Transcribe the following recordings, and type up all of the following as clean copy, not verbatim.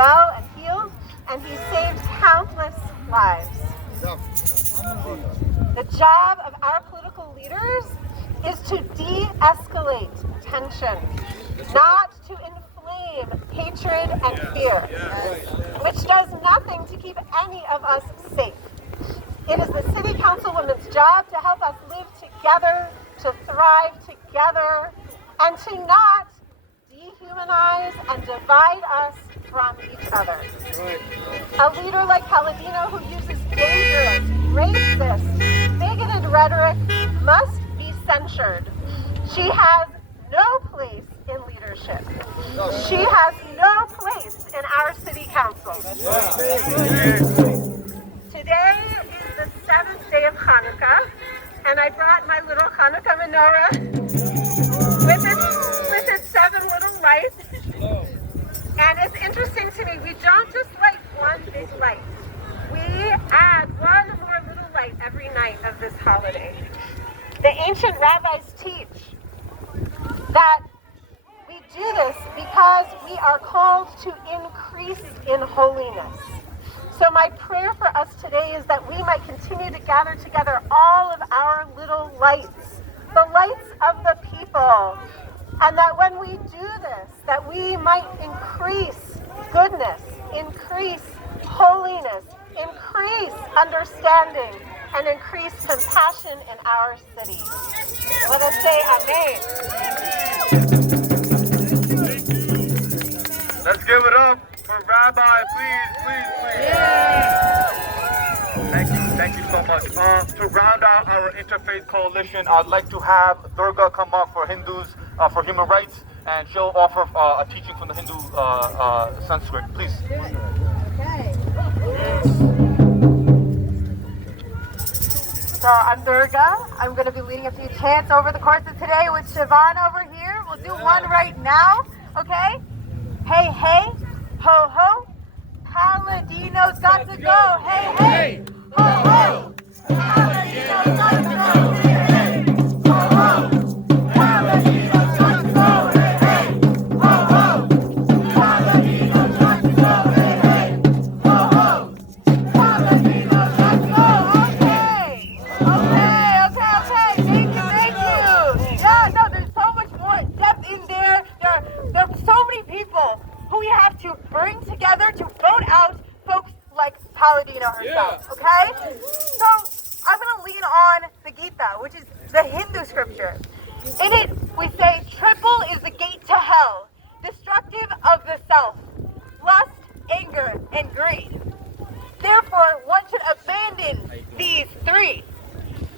well and heal, and he saved countless lives. The job of our political leaders is to de-escalate tension, not to inflame hatred and fear, which does nothing to keep any of us safe. It is the City Councilwoman's job to help us live together, to thrive together, and to not dehumanize and divide us from each other. A leader like Paladino, who uses dangerous, racist, bigoted rhetoric must be censured. She has no place in leadership. She has no place in our city council. Today is the 7th day of Hanukkah, and I brought my little Hanukkah menorah with its 7 little lights. And it's interesting to me, we don't just light one big light. We add one more little light every night of this holiday. The ancient rabbis teach that we do this because we are called to increase in holiness. So my prayer for us today is that we might continue to gather together all of our little lights, the lights of the people, and that when we do this, that we might increase goodness, increase holiness, increase understanding, and increase compassion in our city. Let us say amen. Let's give it up for Rabbi, please. Thank you so much. To round out our interfaith coalition, I'd like to have Durga come up for Hindus, for human rights, and she'll offer a teaching from the Hindu Sanskrit. Please. Okay. So I'm Durga. I'm going to be leading a few chants over the course of today with Siobhan over here. We'll do one right now, okay? Hey, hey, ho, ho, Paladino's got to go. Hey, hey, ho, ho, Paladino's got to go. Hey, hey, ho, ho, Paladino's got to go. Hey, hey, ho, ho, Paladino's got to go. Hey, hey, ho, ho, Paladino's got to go. Okay. Thank you. Yeah, no, there's so much more depth in there. There are so many people who we have to bring together to vote out folks like Paladino herself, okay? So I'm going to lean on the Gita, which is the Hindu scripture. In it, we say, triple is the gate to hell, destructive of the self, lust, anger, and greed. Therefore, one should abandon these 3.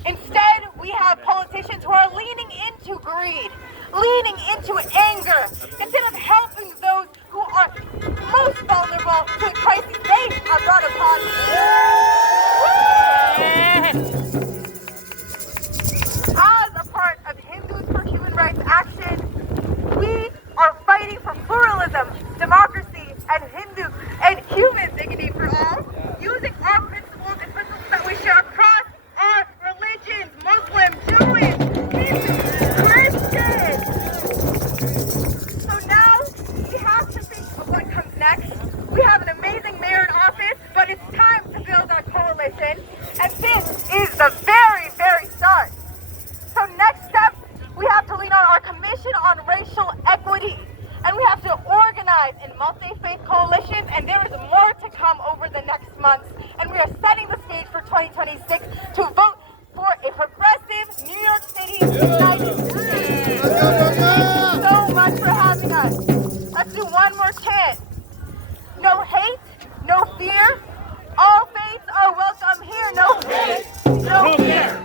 Instead, we have politicians who are leaning into greed, leaning into anger, instead of helping those who are most vulnerable to the crisis they are brought upon. As a part of Hindus for Human Rights Action, we are fighting for pluralism, democracy, and human dignity for all, using our principles and principles that we share across our religions, Muslim, Jewish, Hindu, Christian. So now we have to think of what comes next. We have an amazing mayor in office, but it's time to build our coalition, and this is the very, very start. So next step, we have to lean on our Commission on Racial Equity, and we have to organize in multi-faith coalitions, and there is more to come over the next months. And we are setting the stage for 2026 to vote for a progressive New York City United States. Thank you so much for having us. Let's do one more chant. No hate, no fear. All faiths are welcome here. No hate, no fear.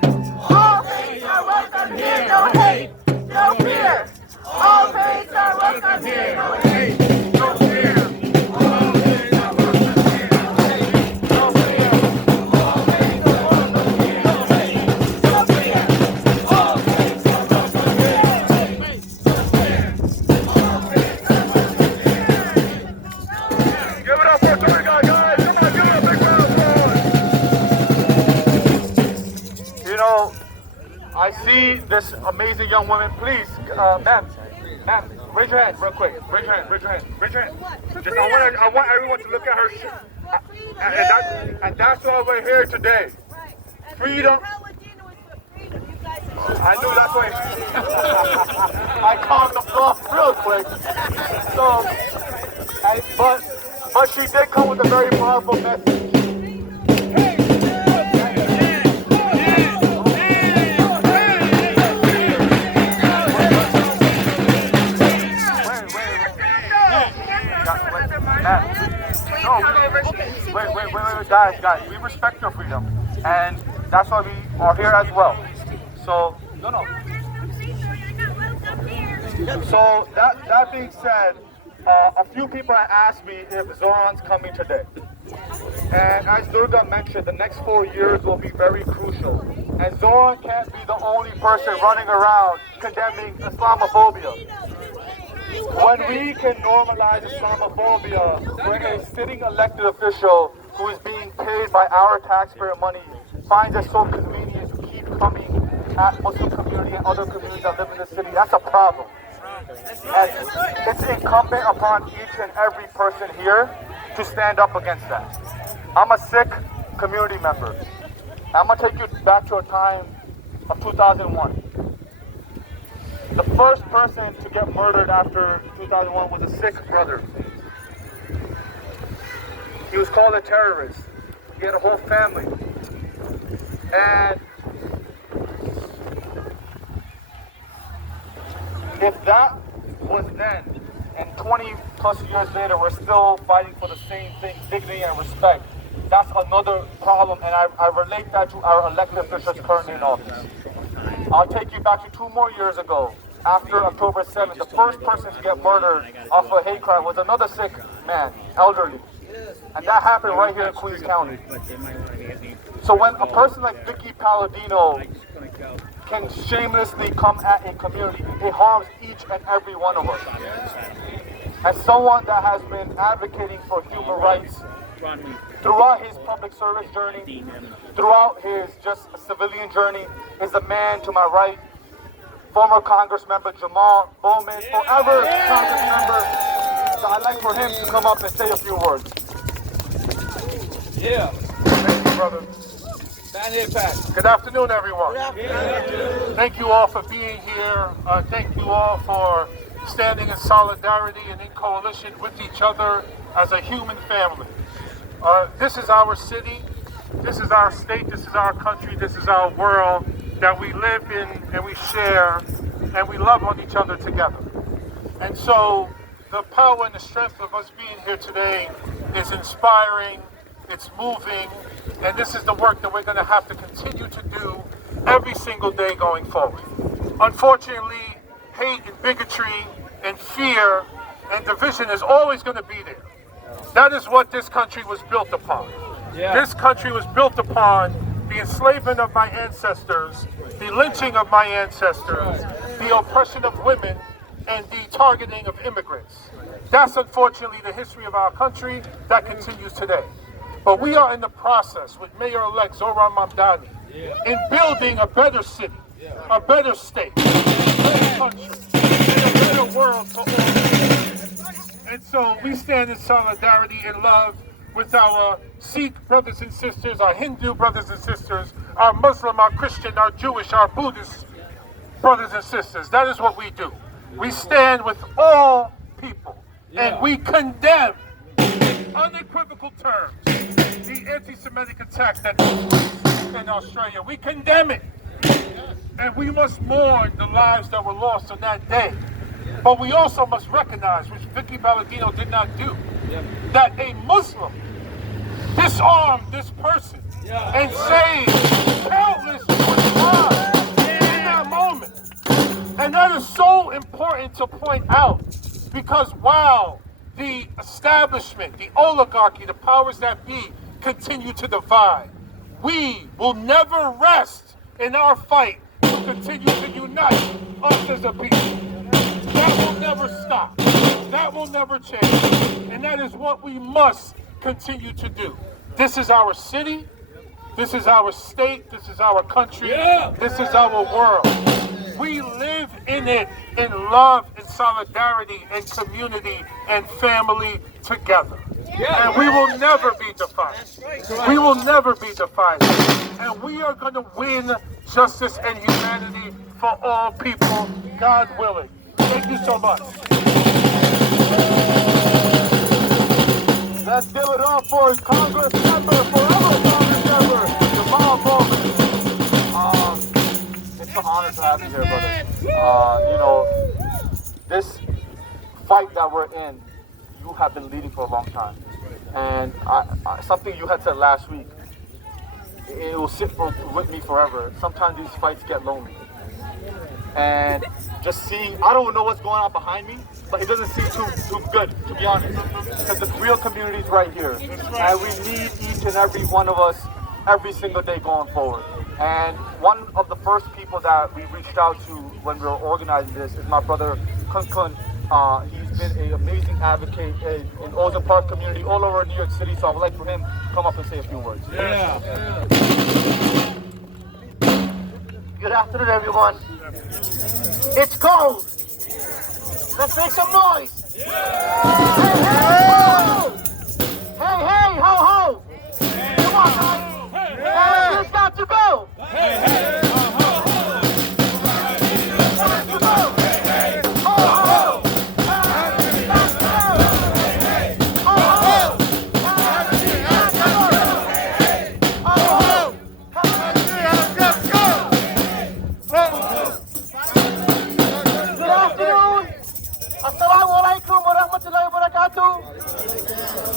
All faiths are welcome here. No hate, no fear. All faiths are welcome here. No hate, no fear. All faiths are welcome here. No hate, no fear. All faiths are welcome here. No hate, no fear. All faiths are welcome here. No hate, no fear. All faiths are welcome here. Give it up for Durga, guys. Come on, give it a big round of applause. You know, I see this amazing young woman. Please, ma'am. Raise your hand real quick. Raise your hand. Raise your hand. Raise your hand. Just, I want everyone to look at her. And that's why we're here today. Freedom. I knew that's why. I called the bluff real quick. So, but she did come with a very powerful message. Wait, guys, we respect your freedom, and that's why we are here as well. So, no. So, that being said, a few people have asked me if Zoran's coming today. And as Durga mentioned, the next 4 years will be very crucial. And Zoran can't be the only person running around condemning Islamophobia. When we can normalize Islamophobia, when a sitting elected official who is being paid by our taxpayer money finds it so convenient to keep coming at Muslim community and other communities that live in the city, that's a problem. And it's incumbent upon each and every person here to stand up against that. I'm a Sikh community member. I'm going to take you back to a time of 2001. The first person to get murdered after 2001 was a Sikh brother. He was called a terrorist. He had a whole family. And if that was then, and 20 plus years later, we're still fighting for the same thing, dignity and respect, that's another problem, and I relate that to our elected officials currently in office. I'll take you back to 2 more years ago. After October 7th, the first person to get murdered off a hate crime was another Sikh man, elderly. And that happened right here in Queens County. So when a person like Vicky Paladino can shamelessly come at a community, it harms each and every one of us. As someone that has been advocating for human rights throughout his public service journey, throughout his just civilian journey, is a man to my right, former Congress member Jamal Bowman, forever Congress member. So I'd like for him to come up and say a few words. Yeah. Thank you, brother. Good afternoon, everyone. Good afternoon. Thank you all for being here. Thank you all for standing in solidarity and in coalition with each other as a human family. This is our city, this is our state, this is our country, this is our world that we live in and we share and we love on each other together. And so the power and the strength of us being here today is inspiring, it's moving, and this is the work that we're going to have to continue to do every single day going forward. Unfortunately, hate and bigotry and fear and division is always going to be there. That is what this country was built upon. Yeah. This country was built upon the enslavement of my ancestors, the lynching of my ancestors, the oppression of women, and the targeting of immigrants. That's unfortunately the history of our country that continues today. But we are in the process with Mayor-elect Zoran Mamdani in building a better city, a better state, a better country, and a better world for all. And so we stand in solidarity and love with our Sikh brothers and sisters, our Hindu brothers and sisters, our Muslim, our Christian, our Jewish, our Buddhist brothers and sisters. That is what we do. We stand with all people, and we condemn in unequivocal terms the anti-Semitic attack that took place in Australia. We condemn it, and we must mourn the lives that were lost on that day. But we also must recognize, which Vicky Paladino did not do, that a Muslim disarmed this person and saved countless lives in that moment. And that is so important to point out, because while the establishment, the oligarchy, the powers that be continue to divide, we will never rest in our fight to continue to unite us as a people. That will never stop. That will never change. And that is what we must continue to do. This is our city. This is our state. This is our country. This is our world. We live in it in love and solidarity and community and family together. And we will never be divided. We will never be divided. And we are going to win justice and humanity for all people, God willing. Thank you so much. Let's give it up for Congress member, forever Congress member, Jamal Bowman. It's an honor to have you here, brother. You know, this fight that we're in, you have been leading for a long time. And something you had said last week, it will sit with me forever. Sometimes these fights get lonely. And just seeing, I don't know what's going on behind me, but it doesn't seem too good, to be honest. Because the real community is right here. And we need each and every one of us every single day going forward. And one of the first people that we reached out to when we were organizing this is my brother, Kun Kun. He's been an amazing advocate in Ozone Park community all over New York City. So I would like for him to come up and say a few words. Yeah. Good afternoon, everyone. It's cold. Let's make some noise. Hey, hey, ho, ho. Come on, guys. It's got to go.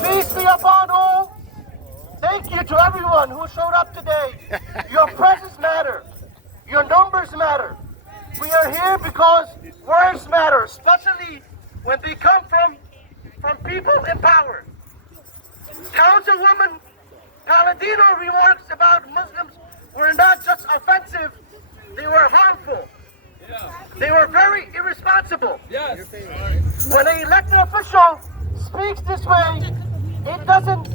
Peace be upon all. Thank you to everyone who showed up today. Your presence matter. Your numbers matter. We are here because words matter, especially when they come from people in power. Councilwoman Paladino remarks about Muslims were not just offensive, they were harmful. They were very irresponsible. When an elected official speaks this way, it doesn't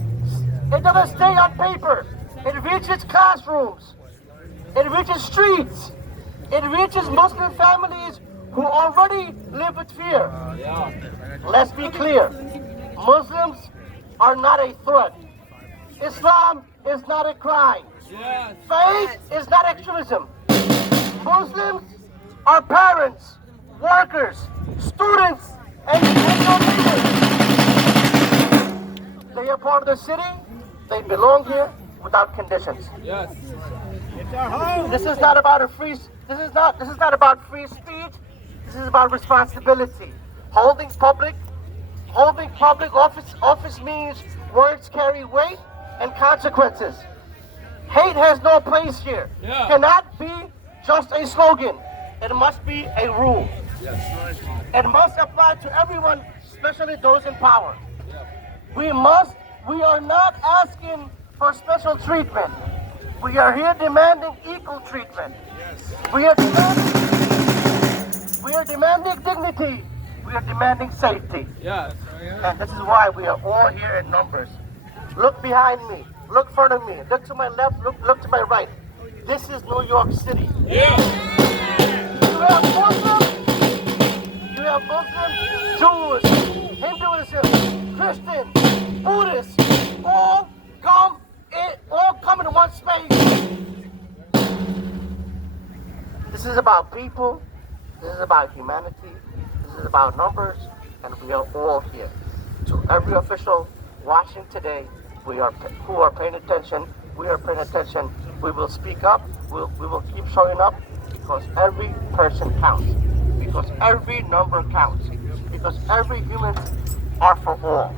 stay on paper. It reaches classrooms. It reaches streets. It reaches Muslim families who already live with fear. Let's be clear. Muslims are not a threat. Islam is not a crime. Faith is not extremism. Muslims are parents, workers, students, and leaders. They are part of the city. They belong here without conditions. This is not about This is not about free speech. This is about responsibility. Holding public office means words carry weight and consequences. Hate has no place here. Cannot be just a slogan. It must be a rule. It must apply to everyone, especially those in power. We are not asking for special treatment. We are here demanding equal treatment. We are demanding dignity. We are demanding safety. And this is why we are all here in numbers. Look behind me. Look in front of me. Look to my left. Look to my right. This is New York City. You have Muslims, Jews, Hinduism, Christians, Buddhists, all come in one space. This is about people, this is about humanity, this is about numbers, and we are all here. To every official watching today, who are paying attention, we are paying attention. We will speak up, we will keep showing up, because every person counts, because every number counts, because every human are for all.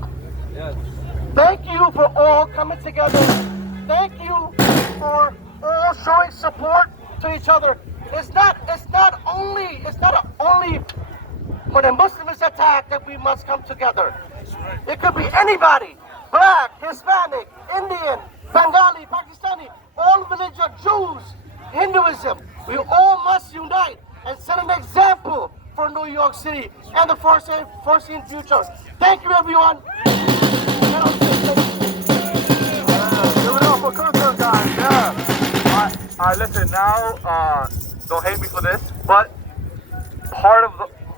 Thank you for all coming together. Thank you for all showing support to each other. It's not only when a Muslim is attacked that we must come together. It could be anybody, black, Hispanic, Indian, Bengali, Pakistani, all religion, Jews, Hinduism. We all must unite and set an example for New York City and the foreseen future. Thank you, everyone. Give it up for Kunsun, guys. All right, listen, now, don't hate me for this, but part of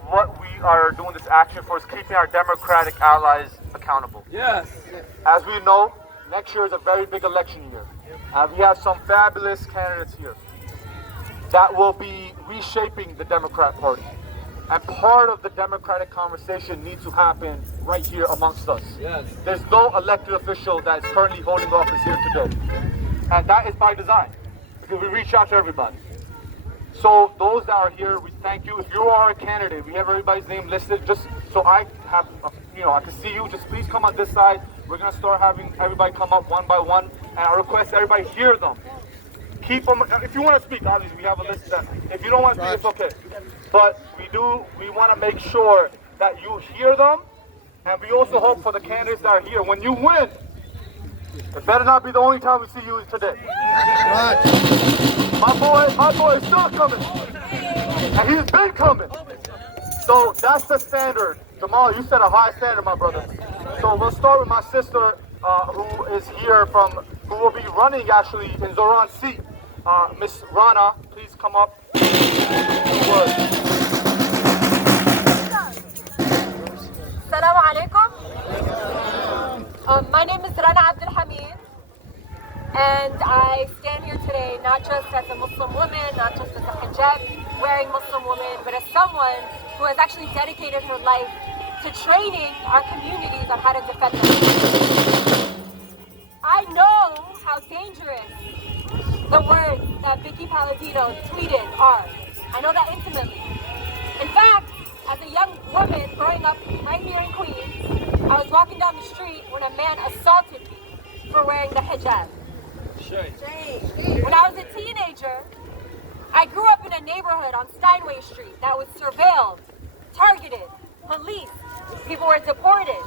what we are doing this action for is keeping our Democratic allies accountable. Yes. As we know, next year is a very big election year. And we have some fabulous candidates here that will be reshaping the Democrat Party. And part of the democratic conversation needs to happen right here amongst us. Yes. There's no elected official that is currently holding office here today. And that is by design, because we reach out to everybody. So those that are here, we thank you. If you are a candidate, we have everybody's name listed, just so I have, I can see you. Just please come on this side. We're gonna start having everybody come up one by one, and I request everybody hear them. Keep them. If you want to speak, obviously we have a list. That if you don't want to speak, it's okay. But we want to make sure that you hear them, and we also hope for the candidates that are here. When you win, it better not be the only time we see you today. Right. My boy is still coming, and he's been coming. So that's the standard. Jamal, you set a high standard, my brother. So we'll start with my sister, who is here who will be running actually in Zoran's seat. Miss Rana, please come up. Assalamu alaikum. My name is Rana Abdul Hamid, and I stand here today not just as a Muslim woman, not just as a hijab wearing Muslim woman, but as someone who has actually dedicated her life to training our communities on how to defend them. I know how dangerous the words that Vicky Paladino tweeted are. I know that intimately. In fact, as a young woman growing up right here in Queens, I was walking down the street when a man assaulted me for wearing the hijab. When I was a teenager, I grew up in a neighborhood on Steinway Street that was surveilled, targeted, policed. People were deported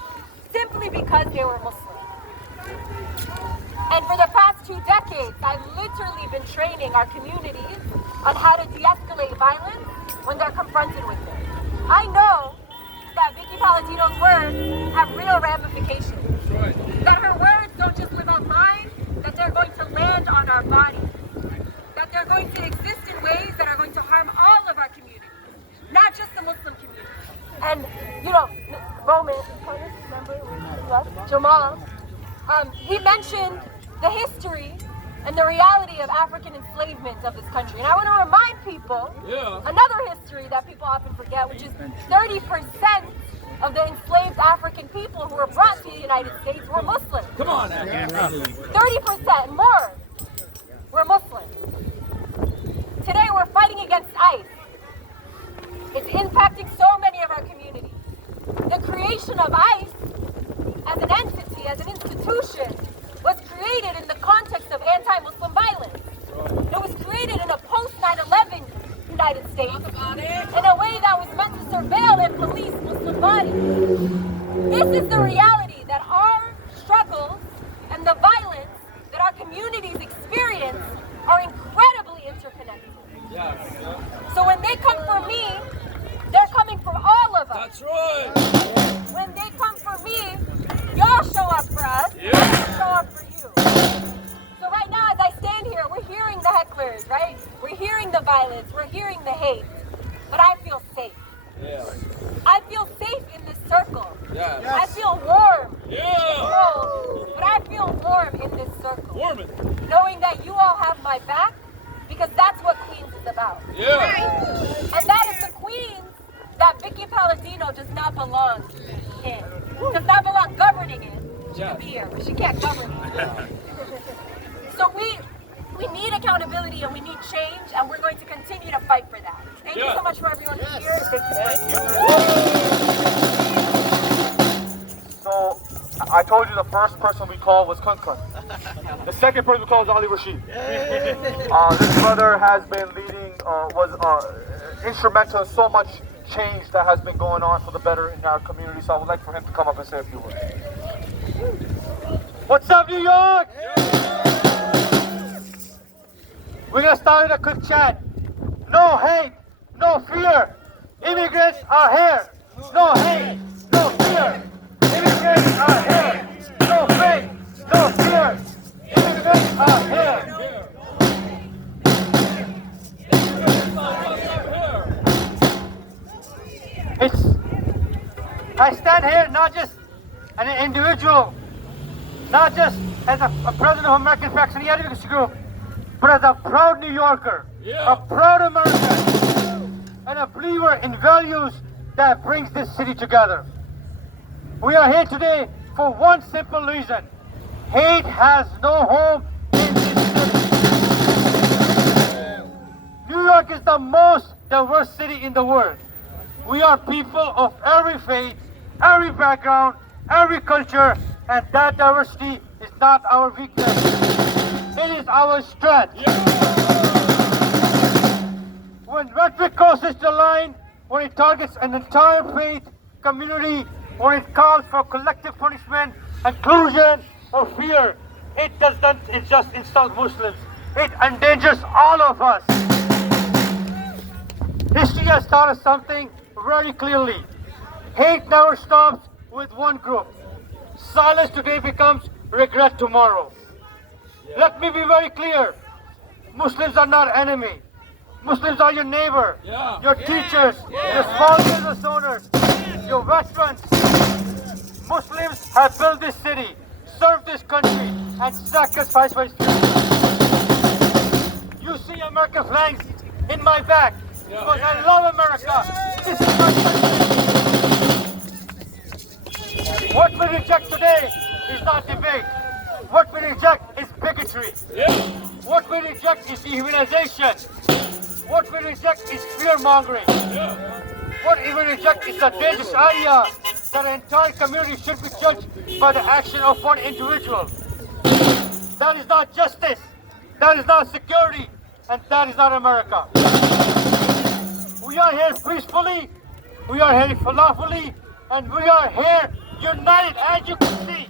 simply because they were Muslim. And for the past 2 decades, I've literally been training our communities on how to de-escalate violence when they're confronted with it. I know that Vicky Paladino's words have real ramifications. That her words don't just live online, that they're going to land on our bodies. That they're going to exist in ways that are going to harm all of our communities, not just the Muslim community. And, Roman, Jamal, he mentioned the history and the reality of African enslavement of this country. And I want to remind people another history that people often forget, which is 30% of the enslaved African people who were brought to the United States were Muslim. Come on, 30% more were Muslim. Today we're fighting against ICE. It's impacting so many of our communities. The creation of ICE as an entity, as an institution, was created in the context of anti-Muslim violence. It was created in a post-9/11 United States in a way that was meant to surveil and police Muslim bodies. This is the reality that our struggles and the violence that our communities experience are incredibly interconnected. So when they come for me, they're coming for all of us. That's right. When they come for me, y'all show up for us, we'll show up for you. So right now, as I stand here, we're hearing the hecklers, right? We're hearing the violence, we're hearing the hate, but I feel safe. Yeah. I feel safe in this circle. Yeah. I feel warm. Yeah. Cold, but I feel warm in this circle. Warm it. Knowing that you all have my back, because that's what Queens is about. Yeah. And that is the Queens that Vicky Paladino does not belong in. Does not belong governing in. She can be here, but she can't govern it. So we need accountability and we need change, and we're going to continue to fight for that. Thank you so much for everyone who's here. Thank you. So I told you the first person we called was Kun Kun. The second person we called is Ali Rashid. This brother has been leading, was instrumental in so much change that has been going on for the better in our community. So I would like for him to come up and say a few words. What's up, New York? We're gonna start with a quick chat. No hate, no fear. Immigrants are here. No hate, no fear. Immigrants are here. No hate, no fear. Immigrants are here. not just an individual, not just as a president of American Faction Advocacy Group, but as a proud New Yorker, a proud American, and a believer in values that brings this city together. We are here today for one simple reason. Hate has no home in this city. New York is the most diverse city in the world. We are people of every faith, every background, every culture, and that diversity is not our weakness. It is our strength. When rhetoric crosses the line, when it targets an entire faith community, when it calls for collective punishment, inclusion, or fear, it does not just insult Muslims. It endangers all of us. History has taught us something very clearly. Hate never stops with one group. Silence today becomes regret tomorrow. Let me be very clear. Muslims are not enemy. Muslims are your neighbor, your teachers, your small business owners, your veterans. Muslims have built this city, served this country, and sacrificed for its future. You see American flags in my back because I love America. This is my country. What we reject today is not debate. What we reject is bigotry. What we reject is dehumanization. What we reject is fear-mongering. What we reject is the dangerous idea that an entire community should be judged by the action of one individual. That is not justice. That is not security. And that is not America. We are here peacefully. We are here lawfully. And we are here united, as you can see.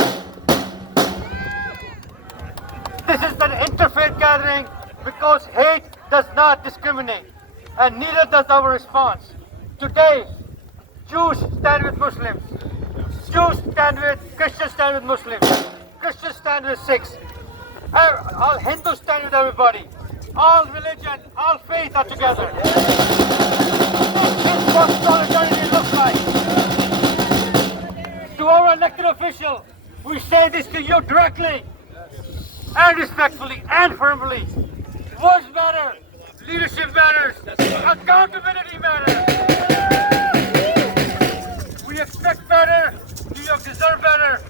This is an interfaith gathering because hate does not discriminate, and neither does our response. Today, Jews stand with Muslims, Jews stand with Christians, stand with Muslims, Christians stand with Sikhs, all Hindus stand with everybody. All religion, all faith are together. This is what solidarity looks like. To our elected official, we say this to you directly and respectfully and firmly. Words matter, leadership matters, accountability matters. We expect better, New York deserves better.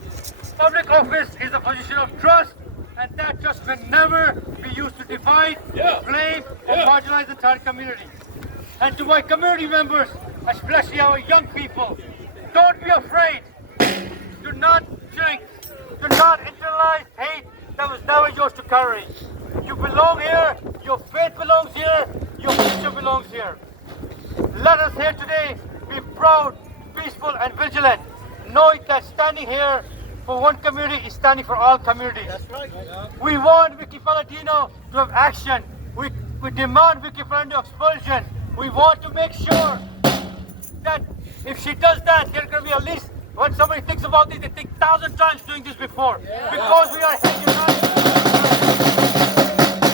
Public office is a position of trust, and that trust can never be used to divide, blame, and marginalize the entire community. And to my community members, especially our young people, don't be afraid. Do not drink. Do not internalize hate that was never yours to carry. You belong here, your faith belongs here, your future belongs here. Let us here today be proud, peaceful, and vigilant, knowing that standing here for one community is standing for all communities. That's right. We want Vicky Paladino to have action. We demand Vicky Paladino expulsion. We want to make sure that if she does that, there's going to be at least, when somebody thinks about this, they think 1,000 times doing this before. Because we are united.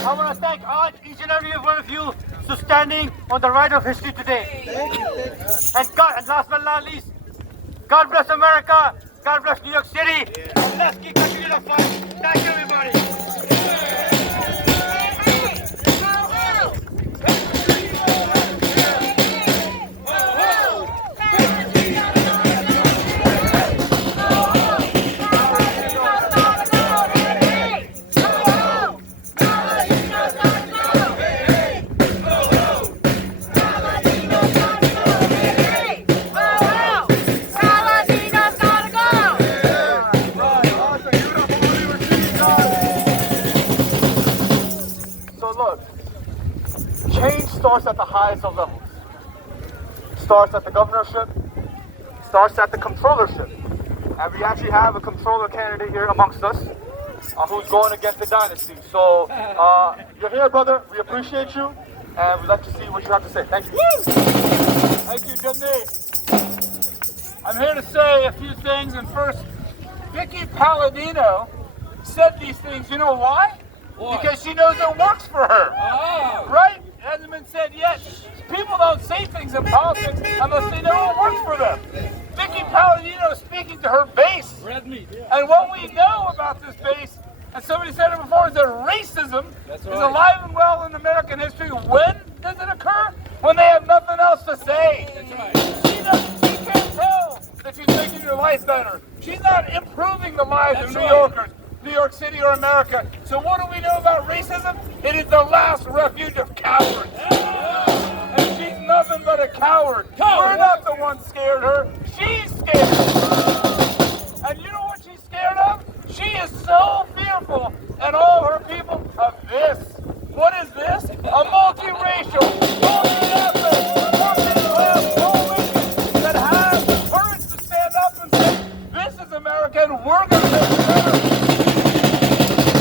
I want to thank each and every one of you for standing on the right of history today. And last but not least, God bless America, God bless New York City, and let's keep continuing the fight. Thank you, everybody. Change starts at the highest of levels. Starts at the governorship, starts at the controllership. And we actually have a controller candidate here amongst us who's going against the dynasty. So you're here, brother. We appreciate you, and we'd like to see what you have to say. Thank you. Thank you, Jimmy. I'm here to say a few things, and first, Vicky Paladino said these things. You know why? Because she knows it works for her. Right? It hasn't been said yet. People don't say things in politics unless they know it works for them. Vicky Paladino speaking to her base. And what we know about this base, and somebody said it before, is that racism is alive and well in American history. When does it occur? When they have nothing else to say. She can't tell that she's making your life better. She's not improving the lives of New Yorkers, New York City, or America. So what do we know about racism? It is the last refuge of cowards. And she's nothing but a coward. We're not the ones scared her. She's scared. And you know what she's scared of? She is so fearful, and all her people, of this. What is this? A multiracial, multi-ethnic, multi-class coalition that has the courage to stand up and say, this is America and we're going to make it better.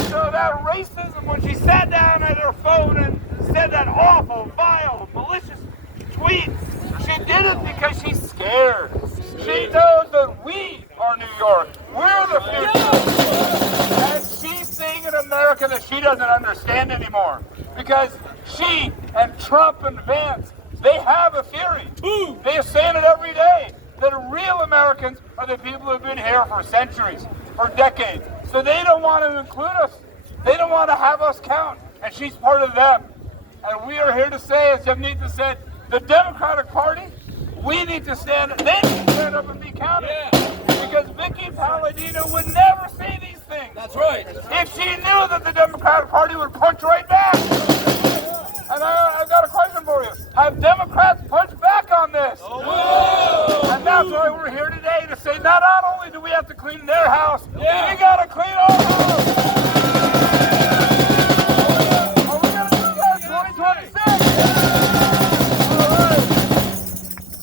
So that racism, when she sat down at her phone and said that awful, vile, malicious tweets, she did it because she's scared. She knows that we are New York. We're the future. And she's seeing an America that she doesn't understand anymore. Because she and Trump and Vance, they have a theory. They are saying it every day. That real Americans are the people who have been here for centuries, for decades. So they don't want to include us. They don't want to have us count. And she's part of them. And we are here to say, as Yamnita said, the Democratic Party, we need to stand, they need to stand up and be counted. Because Vicky Paladino would never say these things. That's right. If she knew that the Democratic Party would punch right back. And I've got a question for you. Have Democrats punched back on this? And that's why we're here today to say not only do we have to clean their house, we got to clean our house. Are we going to do that in 2026? All right.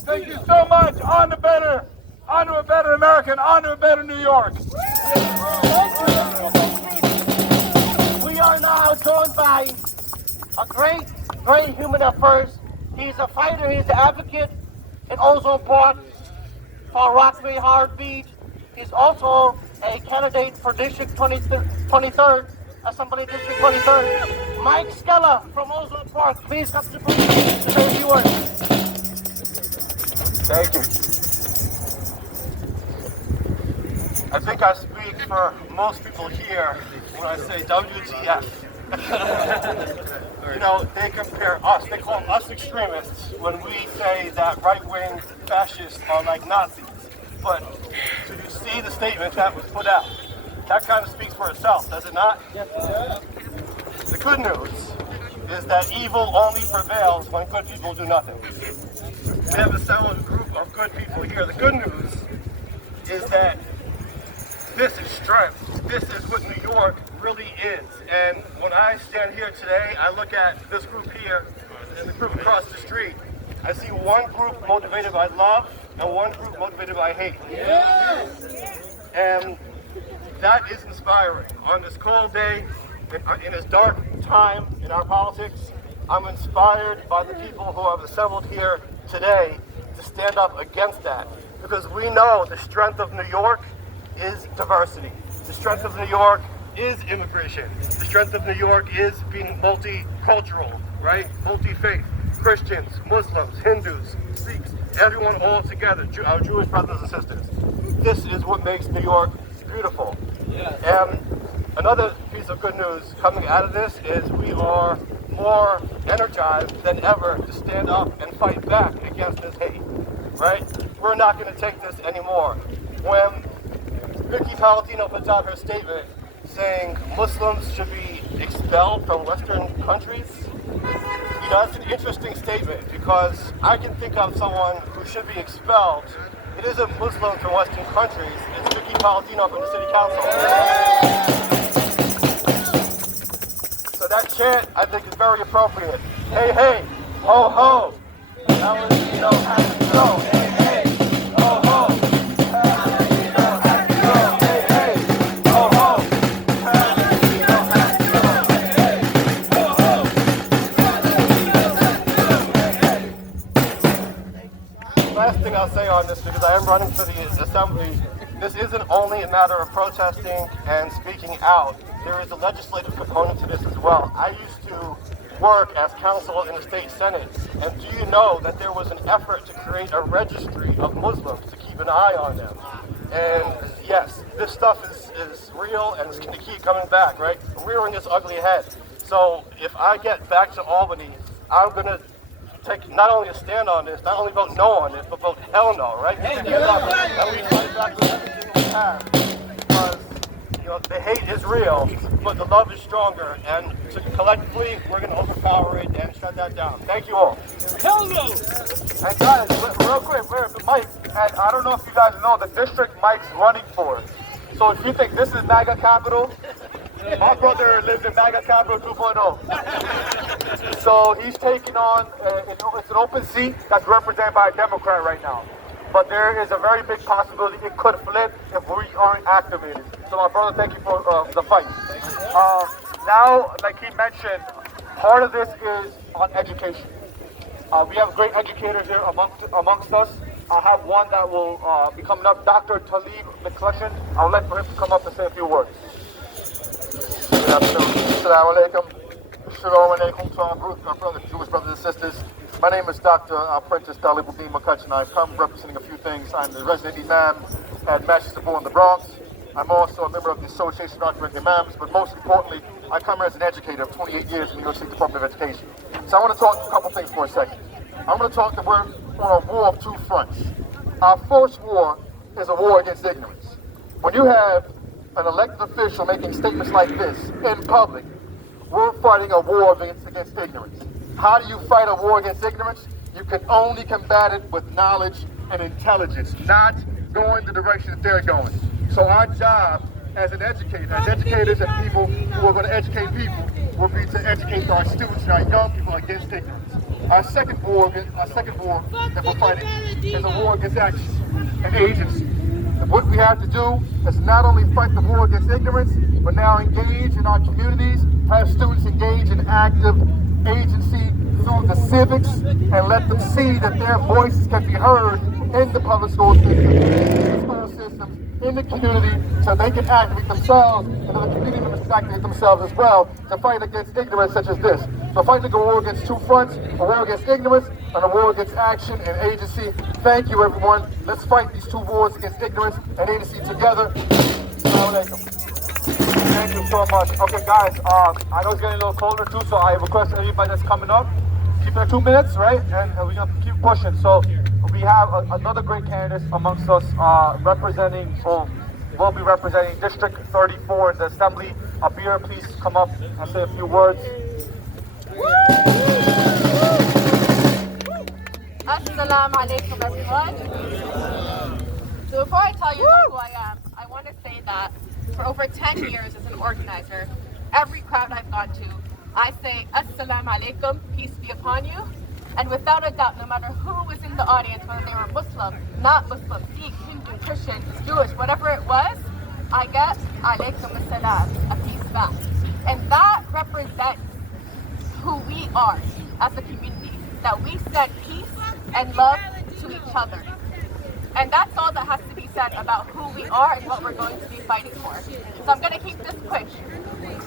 Thank you so much. On to better. On to a better American. On to a better New York. We are now joined by a great human at first. He's a fighter, he's an advocate in Ozone Park for Rockaway Howard Beach. He's also a candidate for District 23rd, Assembly District 23rd. Mike Skella from Ozone Park, please come to the podium to say a few words. Thank you. I think I speak for most people here when I say WTF. You know, they compare us, they call us extremists when we say that right-wing fascists are like Nazis. But do you see the statement that was put out? That kind of speaks for itself, does it not? Yes. The good news is that evil only prevails when good people do nothing. We have a solid group of good people here. The good news is that this is strength. This is what New York really is. And when I stand here today, I look at this group here and the group across the street. I see one group motivated by love and one group motivated by hate. And that is inspiring. On this cold day, in this dark time in our politics, I'm inspired by the people who have assembled here today to stand up against that. Because we know the strength of New York is diversity. The strength of New York is immigration. The strength of New York is being multicultural, right? Multi-faith. Christians, Muslims, Hindus, Sikhs, everyone all together, our Jewish brothers and sisters. This is what makes New York beautiful. And another piece of good news coming out of this is we are more energized than ever to stand up and fight back against this hate, right? We're not going to take this anymore. When Vicky Paladino puts out her statement saying Muslims should be expelled from Western countries, you know, that's an interesting statement because I can think of someone who should be expelled. It isn't Muslims from Western countries, it's Vicky Paladino from the City Council. So that chant, I think, is very appropriate. Hey, hey, ho, ho. That was, you know, have to go. Hey, hey, ho, ho. Last thing I'll say on this, because I am running for the assembly, this isn't only a matter of protesting and speaking out. There is a legislative component to this as well. I used to work as counsel in the state senate. And do you know that there was an effort to create a registry of Muslims to keep an eye on them? And yes, this stuff is real and it's going to keep coming back, right? Rearing its ugly head. So if I get back to Albany, I'm going to take not only a stand on this, not only vote no on it, but vote hell no, right? And we fight back with everything we have. Because, you know, the hate is real, but the love is stronger. And so collectively, we're going to overpower it and shut that down. Thank you all. Hell no! And guys, real quick, Mike, and I don't know if you guys know the district Mike's running for. So if you think this is MAGA capital, my brother lives in MAGA capital 2.0. So he's taking on, it's an open seat that's represented by a Democrat right now. But there is a very big possibility it could flip if we aren't activated. So my brother, thank you for the fight. Now, like he mentioned, part of this is on education. We have great educators here amongst us. I have one that will be coming up, Dr. Talib McClushan. I would like for him to come up and say a few words. Good afternoon. Assalamu alaikum. Shalom alaikum to our brothers, Jewish brothers and sisters. My name is Dr. Apprentice Talib McClushan. I come representing a few things. I'm the resident imam at Manchester Bowl in the Bronx. I'm also a member of the Association of Archbishop Imams, but most importantly, I come here as an educator of 28 years in the New York City Department of Education. So I want to talk a couple things for a second. I'm going to talk that we're on a war of two fronts. Our first war is a war against ignorance. When you have an elected official making statements like this in public, we're fighting a war against ignorance. How do you fight a war against ignorance? You can only combat it with knowledge and intelligence, not going the direction that they're going. So our job as an educator, as educators and people who are going to educate people, will be to educate our students and our young people against ignorance. Our second war that we're fighting is a war against action and agency. And what we have to do is not only fight the war against ignorance, but now engage in our communities, have students engage in active agency through the civics, and let them see that their voices can be heard in the public school systems, in the community, so they can activate themselves, and the community members can activate themselves as well to fight against ignorance such as this. So fighting a war against two fronts, a war against ignorance, and a war against action and agency. Thank you, everyone. Let's fight these two wars against ignorance and agency together. Assalamu alaikum. Thank you so much. Okay, guys, I know it's getting a little colder too, so I request everybody that's coming up, keep it 2 minutes, right? And we're going to keep pushing. So we have another great candidate amongst us will be representing District 34 in the Assembly. Abir, please come up and say a few words. Assalamu alaikum, everyone. So before I tell you about who I am, I want to say that for over 10 years as an organizer, every crowd I've gone to, I say Assalamu alaikum, peace be upon you. And without a doubt, no matter who was in the audience, whether they were Muslim, not Muslim, Sikh, Hindu, Christian, Jewish, whatever it was, I get alaikum assalam, a peace back. And that represents who we are as a community, that we send peace and love to each other. And that's all that has to be said about who we are and what we're going to be fighting for. So I'm going to keep this quick.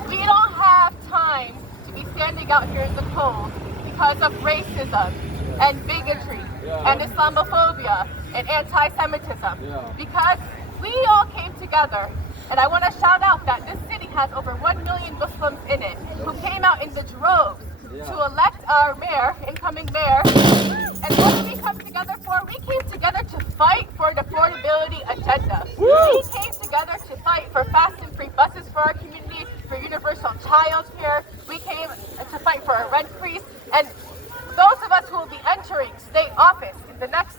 We don't have time to be standing out here in the cold because of racism and bigotry and Islamophobia and anti-Semitism. Because we all came together, and I want to shout out that this city has over 1 million Muslims in it who came out in the droves to elect our mayor, incoming mayor. And what did we come together for? We came together to fight for an affordability agenda. We came together to fight for fast and free buses for our community, for universal child care. We came to fight for a rent freeze. And those of us who will be entering state office in the next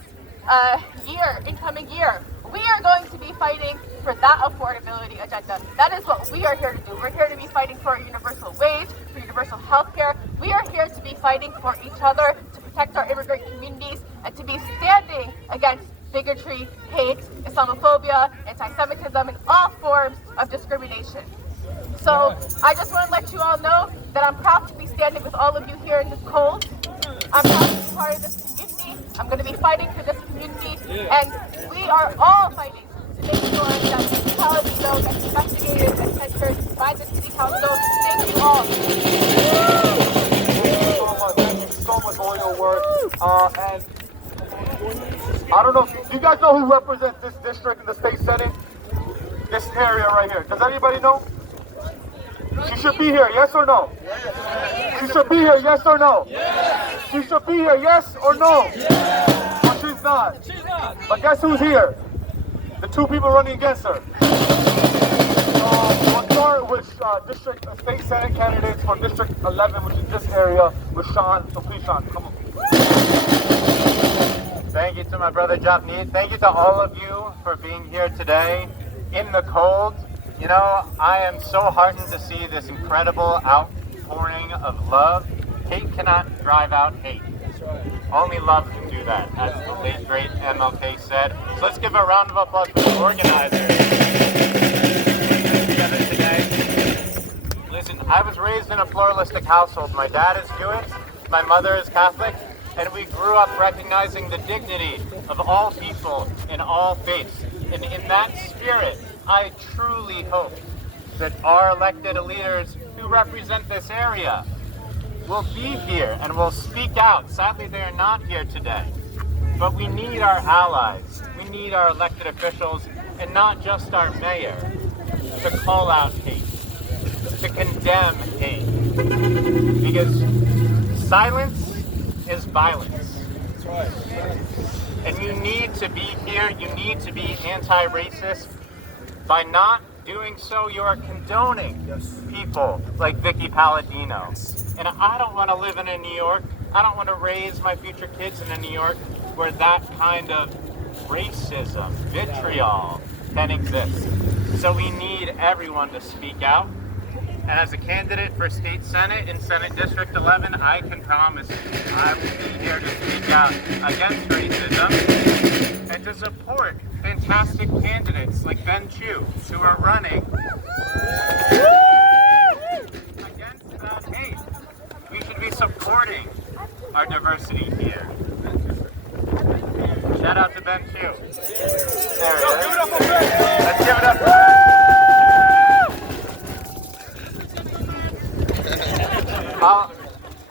incoming year, we are going to be fighting for that affordability agenda. That is what we are here to do. We're here to be fighting for a universal wage, for universal health care. We are here to be fighting for each other, to protect our immigrant communities, and to be standing against bigotry, hate, Islamophobia, anti-Semitism, and all forms of discrimination. So I just want to let you all know that I'm proud to be standing with all of you here in this cold. I'm proud to be part of this community. I'm going to be fighting for this community, and we are all fighting to make sure that Paladino gets investigated and censored by the City Council. Thank you all. And I don't know, do you guys know who represents this district in the state senate? This area right here. Does anybody know? She should be here, yes or no? She should be here, yes or no? She should be here, yes or no? But she's not. But guess who's here? The two people running against her. We'll start with district state senate candidates for District 11, which is this area, with Sean. So please, Sean, come on. Thank you to my brother Japneet. Thank you to all of you for being here today in the cold. You know, I am so heartened to see this incredible outpouring of love. Hate cannot drive out hate. Only love can do that, as the late great MLK said. So let's give a round of applause for the organizers together today. Listen, I was raised in a pluralistic household. My dad is Jewish, my mother is Catholic, and we grew up recognizing the dignity of all people in all faiths. And in that spirit, I truly hope that our elected leaders who represent this area will be here and will speak out. Sadly, they are not here today. But we need our allies. We need our elected officials, and not just our mayor, to call out hate, to condemn hate. Because silence is violence. That's right. And you need to be here, you need to be anti-racist. By not doing so, you are condoning people like Vicky Paladino. And I don't want to live in a New York, I don't want to raise my future kids in a New York where that kind of racism, vitriol can exist. So we need everyone to speak out. And as a candidate for State Senate in Senate District 11, I can promise I will be here to speak out against racism and to support fantastic candidates like Ben Chu, who are running against hate. We should be supporting our diversity here. Shout out to Ben Chu. There it is. Let's give it up.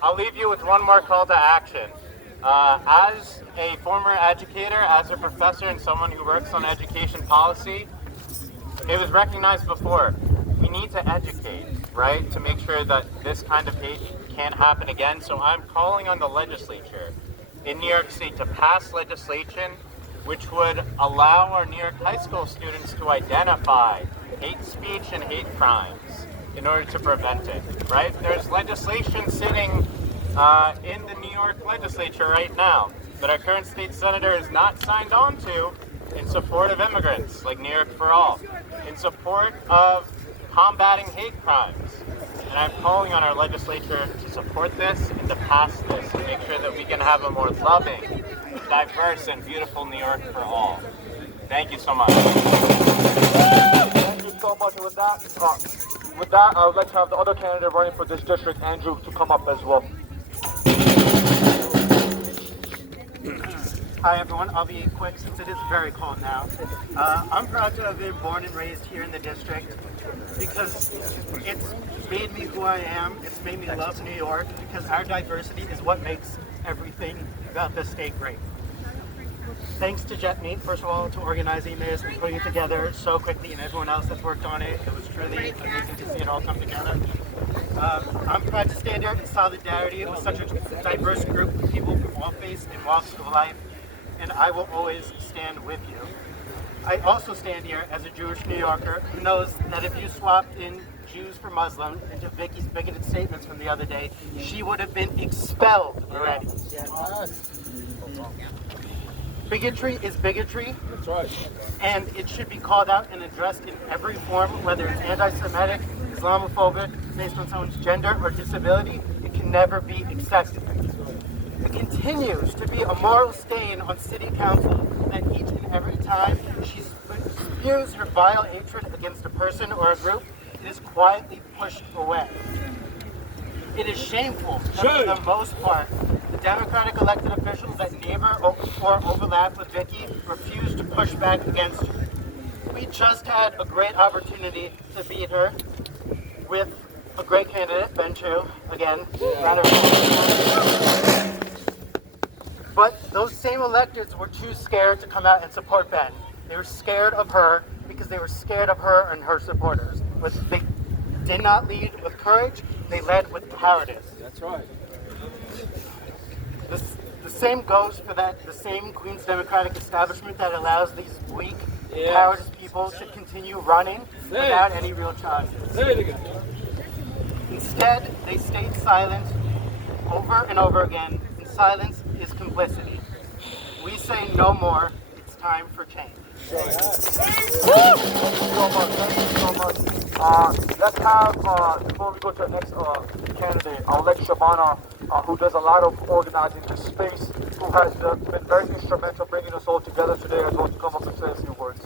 I'll leave you with one more call to action. As a former educator, as a professor, and someone who works on education policy, it was recognized before. We need to educate, right, to make sure that this kind of hate can't happen again. So I'm calling on the legislature in New York State to pass legislation which would allow our New York high school students to identify hate speech and hate crimes in order to prevent it, right? There's legislation sitting in the New York legislature right now that our current state senator is not signed on to in support of immigrants, like New York for All, in support of combating hate crimes. And I'm calling on our legislature to support this and to pass this and make sure that we can have a more loving, diverse, and beautiful New York for all. Thank you so much. Thank you so much. With that, I would like to have the other candidate running for this district, Andrew, to come up as well. Hi everyone, I'll be quick since it is very cold now. I'm proud to have been born and raised here in the district because it's made me who I am. It's made me love New York because our diversity is what makes everything about this state great. Thanks to Jetmeet, first of all, to organizing this and putting it together so quickly, and everyone else that's worked on it. It was truly amazing to see it all come together. I'm proud to stand here in solidarity with such a diverse group of people from all faiths and walks of life, and I will always stand with you. I also stand here as a Jewish New Yorker who knows that if you swapped in Jews for Muslims into Vicky's bigoted statements from the other day, she would have been expelled already. Bigotry is bigotry. That's right. And it should be called out and addressed in every form, whether it's anti-Semitic, Islamophobic, based on someone's gender or disability. It can never be accepted. It continues to be a moral stain on City Council that each and every time she spews her vile hatred against a person or a group, it is quietly pushed away. It is shameful that for the most part, the Democratic elected officials that neighbor or overlap with Vicky refuse to push back against her. We just had a great opportunity to beat her with a great candidate, Ben Chu. Again, round of applause. But those same electors were too scared to come out and support Ben. They were scared of her because they were scared of her and her supporters. But they did not lead with courage, they led with cowardice. That's right. The same goes for the same Queen's Democratic establishment that allows these weak, cowardice people to continue running without any real charges. There you go. Instead, they stayed silent over and over again, and silence is complicity. We say no more, it's time for change. Thank you so much. Thank you so much. Let's have, before we go to the next candidate, I'll let Shabana, who does a lot of organizing in this space, who has been very instrumental bringing us all together today, as well, to come up and say a few words.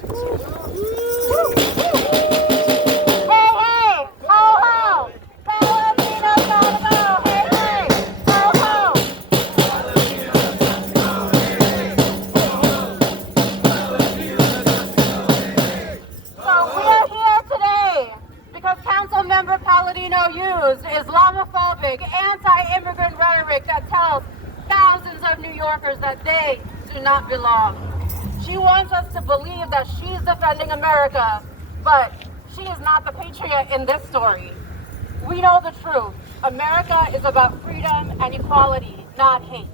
Member Paladino used Islamophobic, anti-immigrant rhetoric that tells thousands of New Yorkers that they do not belong. She wants us to believe that she's defending America, but she is not the patriot in this story. We know the truth. America is about freedom and equality, not hate.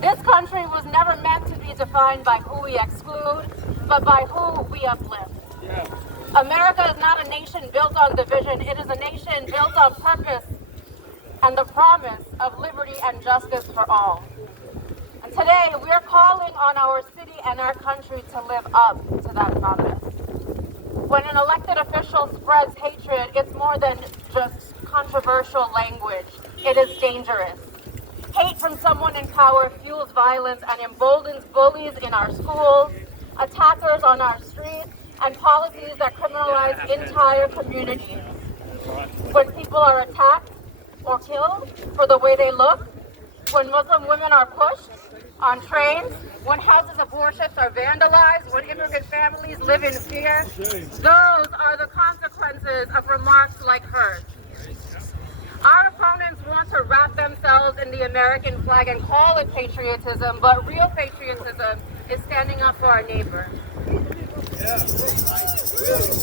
This country was never meant to be defined by who we exclude, but by who we uplift. Yeah. America is not a nation built on division. It is a nation built on purpose and the promise of liberty and justice for all. And today, we are calling on our city and our country to live up to that promise. When an elected official spreads hatred, it's more than just controversial language. It is dangerous. Hate from someone in power fuels violence and emboldens bullies in our schools, attackers on our streets, and policies that criminalize entire communities. When people are attacked or killed for the way they look, when Muslim women are pushed on trains, when houses of worship are vandalized, when immigrant families live in fear, those are the consequences of remarks like hers. Our opponents want to wrap themselves in the American flag and call it patriotism, but real patriotism is standing up for our neighbor.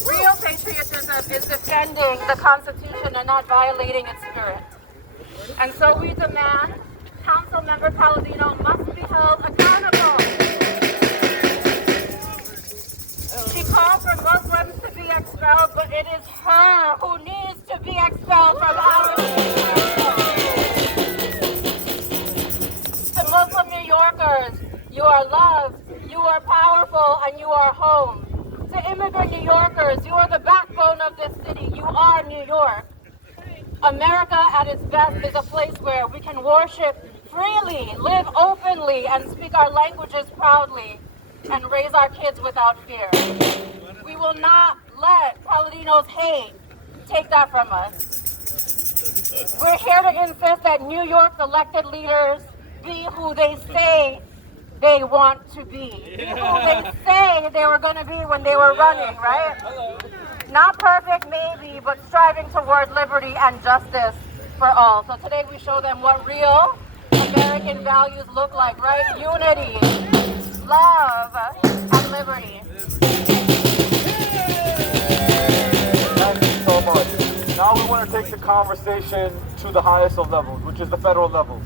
Real patriotism is defending the Constitution and not violating its spirit. And so we demand Councilmember Paladino must be held accountable. She called for Muslims to be expelled, but it is her who needs to be expelled from our city. To Muslim New Yorkers, you are loved, you are powerful, and you are home. To immigrant New Yorkers, you are the backbone of this city. You are New York. America at its best is a place where we can worship freely, live openly, and speak our languages proudly, and raise our kids without fear. We will not let Paladino's hate take that from us. We're here to insist that New York's elected leaders be who they say they want to be. Be who they say they were going to be when they were running, right? Not perfect, maybe, but striving toward liberty and justice for all. So today we show them what real American values look like, right? Unity, love, and liberty. Thank you so much. Now we want to take the conversation to the highest of levels, which is the federal level.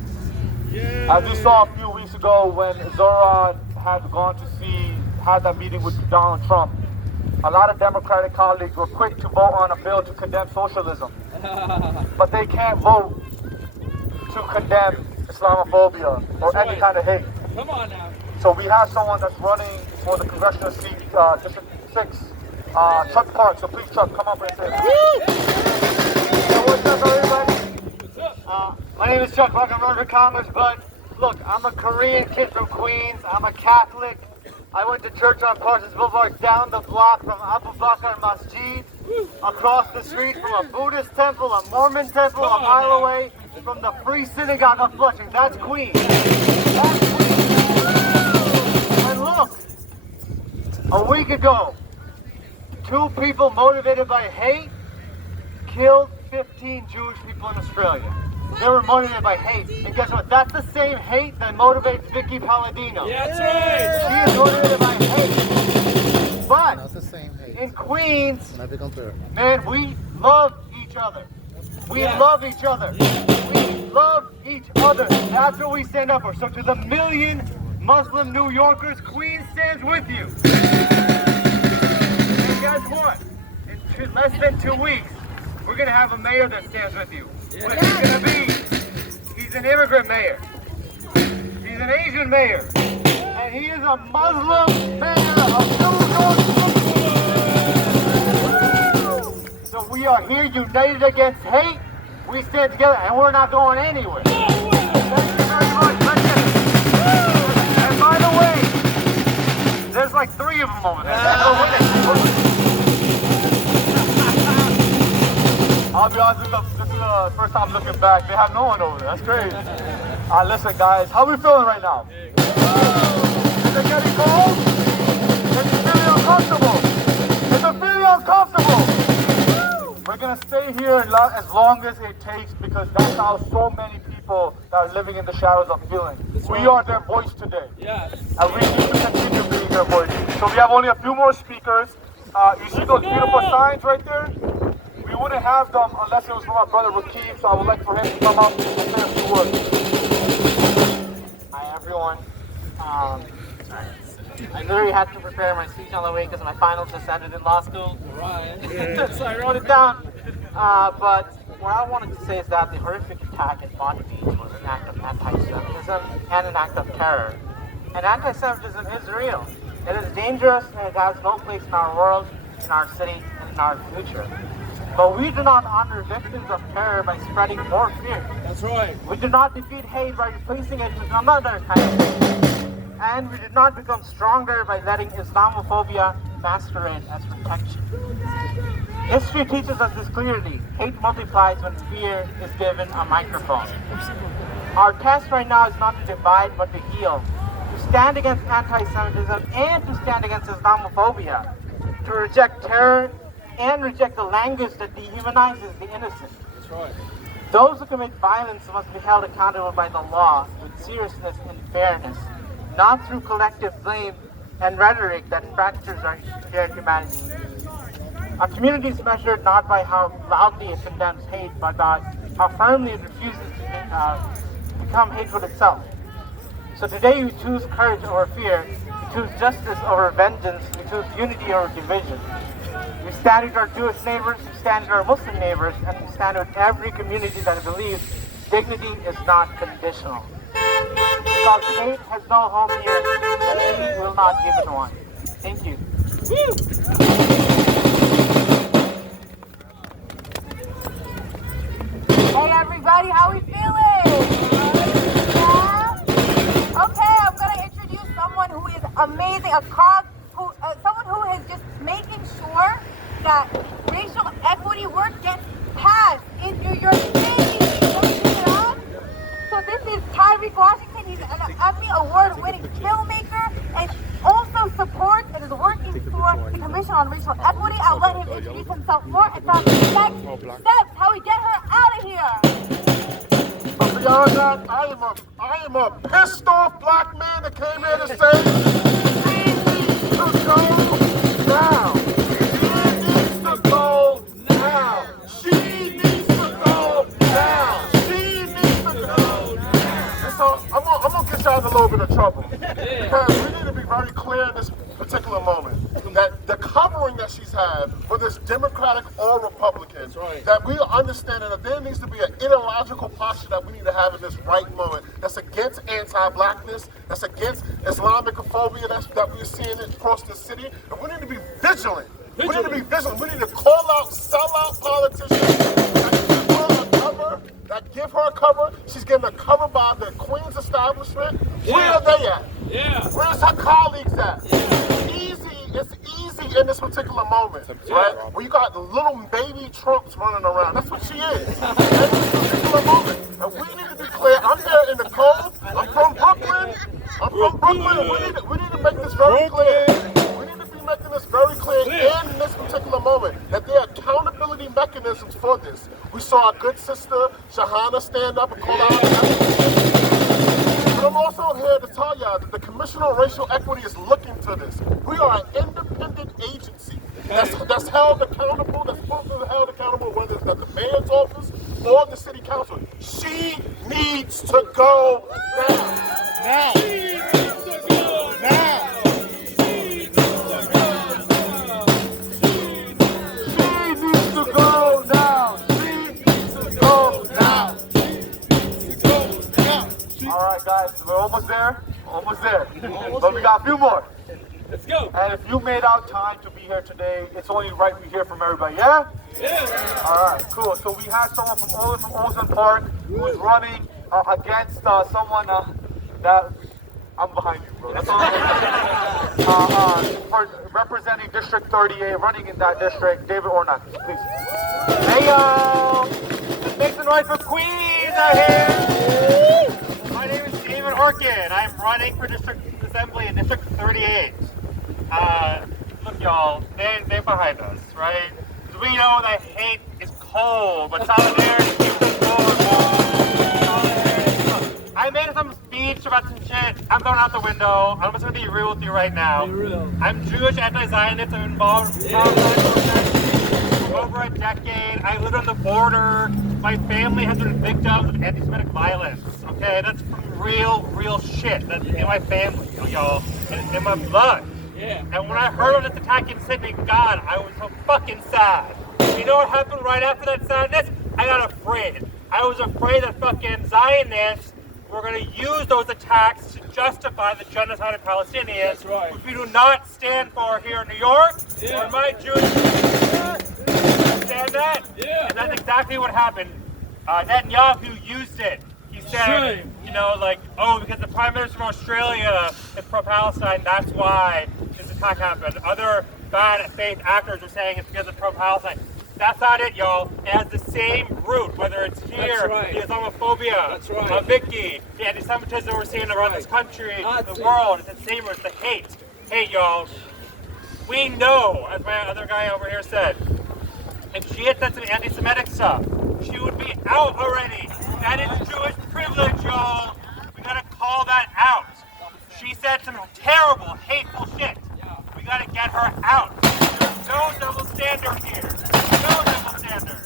As we saw a few weeks ago when Zoran had that meeting with Donald Trump, a lot of Democratic colleagues were quick to vote on a bill to condemn socialism. But they can't vote to condemn Islamophobia or any kind of hate. Come on now. So we have someone that's running for the congressional seat, District 6, Chuck Park. So please, Chuck, come up and say what's up, everybody? My name is Chuck Park. I'm running for Congress, but look, I'm a Korean kid from Queens. I'm a Catholic. I went to church on Parsons Boulevard, down the block from Abu Bakr Masjid, across the street from a Buddhist temple, a Mormon temple, a mile away from the Free Synagogue of Flushing. That's Queens. That's Queens. And look, a week ago, 2 people motivated by hate killed 15 Jewish people in Australia. They were motivated by hate. And guess what? That's the same hate that motivates Vicky Paladino. Yeah, that's right. She is motivated by hate. But Not the same hate. in Queens, When I become clear. man, we love each other. We love each other. We love each other. That's what we stand up for. So to the million Muslim New Yorkers, Queens stands with you. And guess what? In less than 2 weeks, we're going to have a mayor that stands with you. What he's going to be, he's an immigrant mayor. He's an Asian mayor. And he is a Muslim mayor of New York City. So we are here united against hate. We stand together and we're not going anywhere. Thank you very much. And by the way, there's like 3 of them over there. I'll be honest, this is the first time looking back. They have no one over there. That's crazy. Listen, guys, how we feeling right now? Is it getting cold? Is it feeling uncomfortable? Is it feeling uncomfortable? We're gonna stay here as long as it takes because that's how so many people that are living in the shadows are feeling. We are their voice today. Yes. And we need to continue being their voice. So we have only a few more speakers. You see those beautiful signs right there? We wouldn't have them unless it was from our brother Vicky, so I would like for him to come up and say a few words. Hi everyone. I literally had to prepare my speech on the way because my finals just ended in law school. Right. So I wrote it down. But what I wanted to say is that the horrific attack in Bonny Beach was an act of anti-Semitism and an act of terror. And anti-Semitism is real. It is dangerous and it has no place in our world, in our city, and in our future. But we do not honor victims of terror by spreading more fear. That's right. We do not defeat hate by replacing it with another kind of hate. And we did not become stronger by letting Islamophobia masquerade as protection. History teaches us this clearly. Hate multiplies when fear is given a microphone. Our task right now is not to divide, but to heal. To stand against anti-Semitism and to stand against Islamophobia. To reject terror and reject the language that dehumanizes the innocent. That's right. Those who commit violence must be held accountable by the law with seriousness and fairness, not through collective blame and rhetoric that fractures our shared humanity. Our community is measured not by how loudly it condemns hate, but by how firmly it refuses to become hateful itself. So today we choose courage over fear, we choose justice over vengeance, we choose unity over division. We stand with our Jewish neighbors, we stand with our Muslim neighbors, and we stand with every community that believes dignity is not conditional. Because hate has no home here, and we will not give it one. Thank you. Hey everybody, how we feeling? Yeah? Okay, I'm gonna introduce someone who is amazing, someone who is just making sure that racial equity work gets passed in New York City. So this is Tyreek Washington. He's an Emmy Award-winning filmmaker and also supports and is working for the Commission on Racial Equity. I'll let him introduce himself more and talk next steps, how we get her out of here. But beyond that, I am a pissed off black man that came here to say she needs to go now. She needs to go now. She needs to go now. She needs to go now. And so I'm gonna get y'all in a little bit of trouble because we need to be very clear in this particular moment that the covering that she's had, whether it's Democratic or Republican, that we understand that there needs to be an ideological posture that we need to have in this right moment that's against anti-blackness, that's against Islamophobia that we're seeing across the city, and we need to be vigilant. We need to be vigilant. We need to call out sellout politicians that give her a cover. She's getting a cover by the Queen's establishment. Where are they at? Yeah. Where's her colleagues at? It's easy in this particular moment, right? Where you got the little baby Trumps running around. That's what she is. In this particular moment. And we need to be clear. I'm here in the cold. I'm from Brooklyn. And we need to make this very clear. We need to be making this very clear in this particular moment that there are accountability accountability mechanisms for this. We saw our good sister, Shahana, stand up and call out But I'm also here to tell y'all that the Commission on Racial Equity is looking to this. We are an independent agency that's held accountable, that's supposed to be held accountable, whether it's at the mayor's office or the city council. She needs to go now. She needs to go now. She needs to go now. All right, guys, we're almost there. But we got a few more. Let's go. And if you made out time to be here today, it's only right we hear from everybody, yeah? Yeah. All right, cool. So we had someone from Ozone Park who's running against someone that... I'm behind you, bro. That's all I'm for representing District 38, running in that district, David Ornak, please. Hey, y'all! Let's make some noise for Queens out here! My name is David Orkin. I'm running for District Assembly in District 38. Look, y'all, they're behind us, right? Because we know that hate is cold, but solidarity keeps us warm, y'all. I made some speech about some shit. I'm throwing out the window. I'm just gonna be real with you right now. Be real. I'm Jewish, anti-Zionist. I'm involved for over a decade. I live on the border. My family has been victims of anti-Semitic violence. Okay, that's from real shit. That's in my family, y'all, and it's in my blood. Yeah. And when I heard of this attack in Sydney, God, I was so fucking sad. You know what happened right after that sadness? I got afraid. I was afraid that fucking Zionists were going to use those attacks to justify the genocide of Palestinians, That's right. which we do not stand for here in New York. Yeah. Or my Jewish understand that? Yeah. And that's exactly what happened. Netanyahu used it. He said, Shame. you know, like, oh, because the Prime Minister of Australia is pro-Palestine, that's why this attack happened. Other bad faith actors are saying it's because of pro-Palestine. That's not it, y'all. It has the same root, whether it's here, right. the Islamophobia, That's right. Vicky, the anti-Semitism we're seeing around this country, That's the it. world. It's the same root, the hate. Hate, y'all. We know, as my other guy over here said, if she had said some anti-Semitic stuff, she would be out already. That is Jewish privilege, y'all. We gotta call that out. She said some terrible, hateful shit. We gotta get her out. There's no double standard here. No double standard.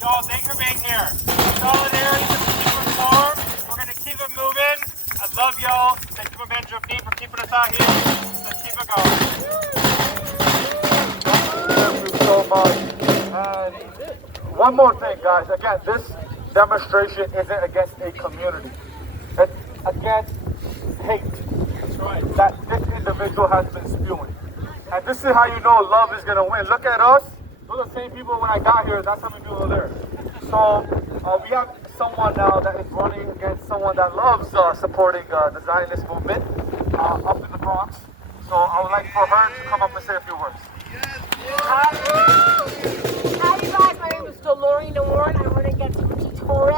Y'all, thanks for being here. Solidarity is a different form. We're gonna keep it moving. I love y'all. Thank you for Benjamin for keeping us out here. Let's keep it going. Thank you so much. And one more thing, guys. Again, this demonstration isn't against a community. It's against hate. That's right. That this individual has been spewing. And this is how you know love is going to win. Look at us. Those are the same people when I got here. That's how many people are there. So we have someone now that is running against someone that loves supporting the Zionist movement up in the Bronx. So I would like for her to come up and say a few words. Hi you guys, my name is Delorina Warren. I'm running against Ricky Torres.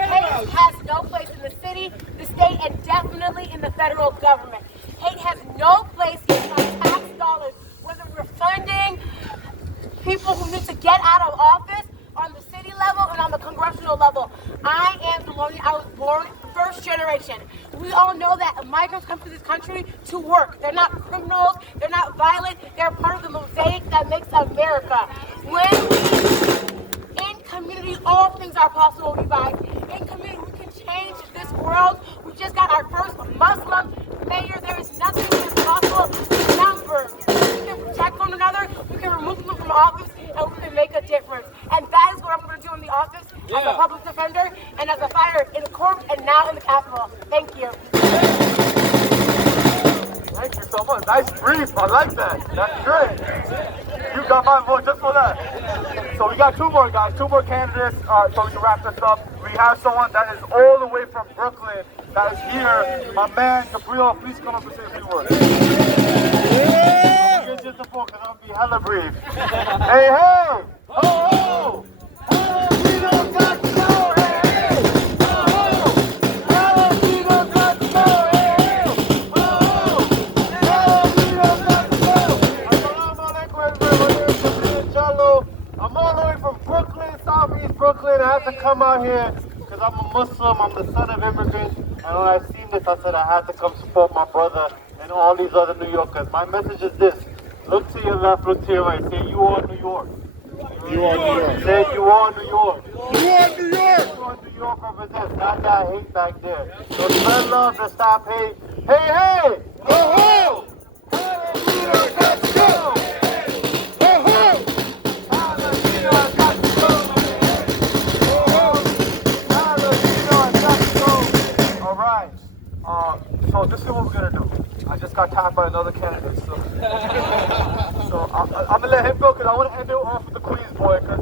Hate has no place in the city, the state, and definitely in the federal government. Hate has no place in our tax dollars, whether we're funding people who need to get out of office on the city level and on the congressional level. I am Delorina. I was born first generation. We all know that migrants come to this country to work. They're not criminals. They're not violent. They're part of the mosaic that makes America. When we, in community, all things are possible, you guys. In community, we can change this world. We just got our first Muslim mayor. There is nothing impossible with numbers. We can protect one another. We can remove people from office, and we can make a difference. And that is what I'm going to do in the office as a public defender and as a fighter in the court and now in the Capitol. Thank you. Thank you so much. Nice brief. I like that. That's great. You got my vote just for that. So we got two more guys, two more candidates. So we can wrap this up. We have someone that is all the way from Brooklyn that is here. My man, Gabriel, please come up and say a few words. Yeah. Just a because I'll be hella brief. Hey, hey! Ho, ho! We don't got to know, hey! Ho, ho! We don't got to know, hey! Ho, ho! out here because I'm a Muslim, I'm the son of immigrants, and when I seen this, I said I had to come support my brother and all these other New Yorkers. My message is this: look to your left, look to your right. Say, you are New York. You are New York. Say, you are New York. You are New York. You are New York represents. Not that hate back there. So spread love to stop hate. Hey, hey! Ho, ho! Paladino, let's go! Ho, ho! Paladino, let's go! Ho, ho! Paladino, let's go! All right. So this is what we're gonna do. I just got tapped by another candidate, so I'm gonna let him go because I want to end it off with the Queens boy because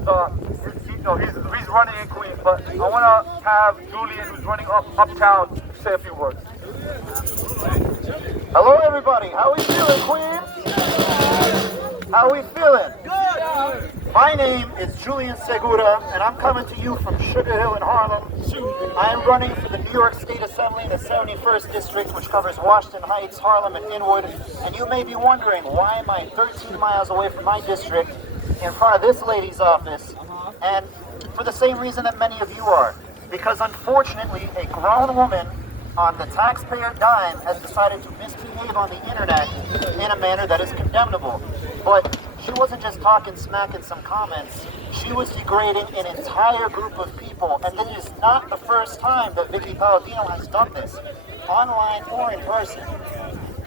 he's running in Queens, but I want to have Julian, who's running uptown, say a few words. Hello, everybody. How we feeling, Queens? How we feeling? Good. My name is Julian Segura, and I'm coming to you from Sugar Hill in Harlem. I am running for the New York State Assembly in the 71st District, which covers Washington Heights, Harlem, and Inwood. And you may be wondering, why am I 13 miles away from my district in front of this lady's office? And for the same reason that many of you are. Because unfortunately, a grown woman on the taxpayer dime has decided to misbehave on the internet in a manner that is condemnable. But she wasn't just talking smack in some comments. She was degrading an entire group of people, and it is not the first time that Vicky Paladino has done this, online or in person.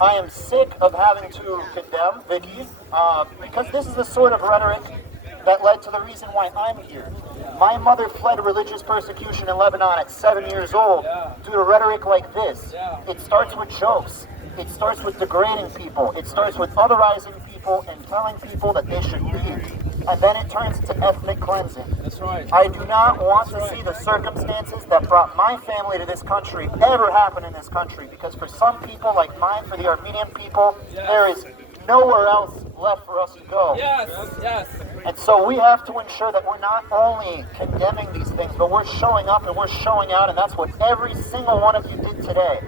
I am sick of having to condemn Vicky because this is the sort of rhetoric that led to the reason why I'm here. My mother fled religious persecution in Lebanon at 7 years old due to rhetoric like this. It starts with jokes. It starts with degrading people. It starts with otherizing people and telling people that they should leave. And then it turns to ethnic cleansing. That's right. I do not want to see the circumstances that brought my family to this country ever happen in this country, because for some people like mine, for the Armenian people, there is nowhere else left for us to go. Yes, yes. And so we have to ensure that we're not only condemning these things, but we're showing up and we're showing out, and that's what every single one of you did today.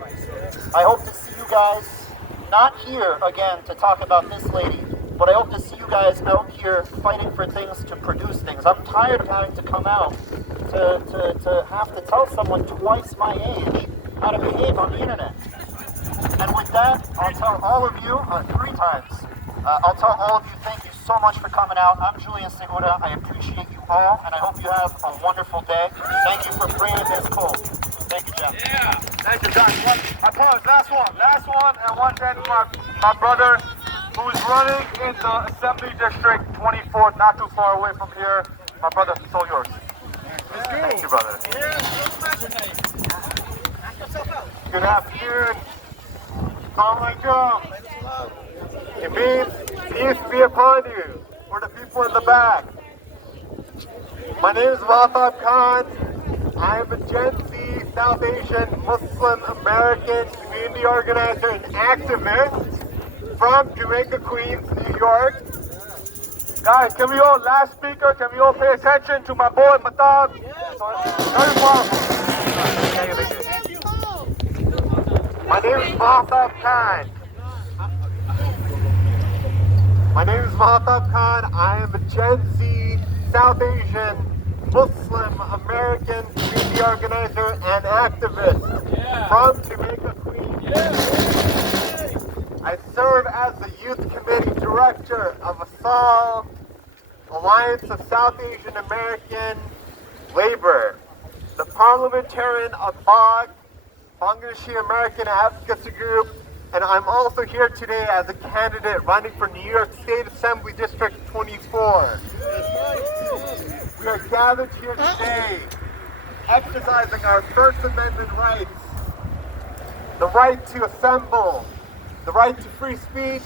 I hope to see you guys not here again to talk about this lady, but I hope to see you guys out here fighting for things, to produce things. I'm tired of having to come out to have to tell someone twice my age how to behave on the internet. And with that, I'll tell all of you 3 times. I'll tell all of you, thank you so much for coming out. I'm Julian Segura. I appreciate you all, and I hope you have a wonderful day. Thank you for bringing this cool. Thank you, Jeff. Yeah. Thank you, John. I promise, last one, and one thank my brother, who's running in the Assembly District 24, not too far away from here. My brother, it's all yours. Thank you, brother. Good afternoon. Assalamualaikum. It means peace be upon you. For the people in the back. My name is Mahtab Khan. I am a Gen Z South Asian Muslim American community organizer and activist from Jamaica, Queens, New York. Guys, can we all, last speaker, can we all pay attention to my boy Mahtab? Very powerful. My name is Mahtab Khan. My name is Mahtab Khan. I am a Gen Z South Asian Muslim American community organizer and activist from Jamaica, Queens. I serve as the Youth Committee Director of ASAL, Alliance of South Asian American Labor, the Parliamentarian of BOG, Bangladeshi American Advocacy Group, and I'm also here today as a candidate running for New York State Assembly District 24. We are gathered here today exercising our First Amendment rights, the right to assemble, the right to free speech,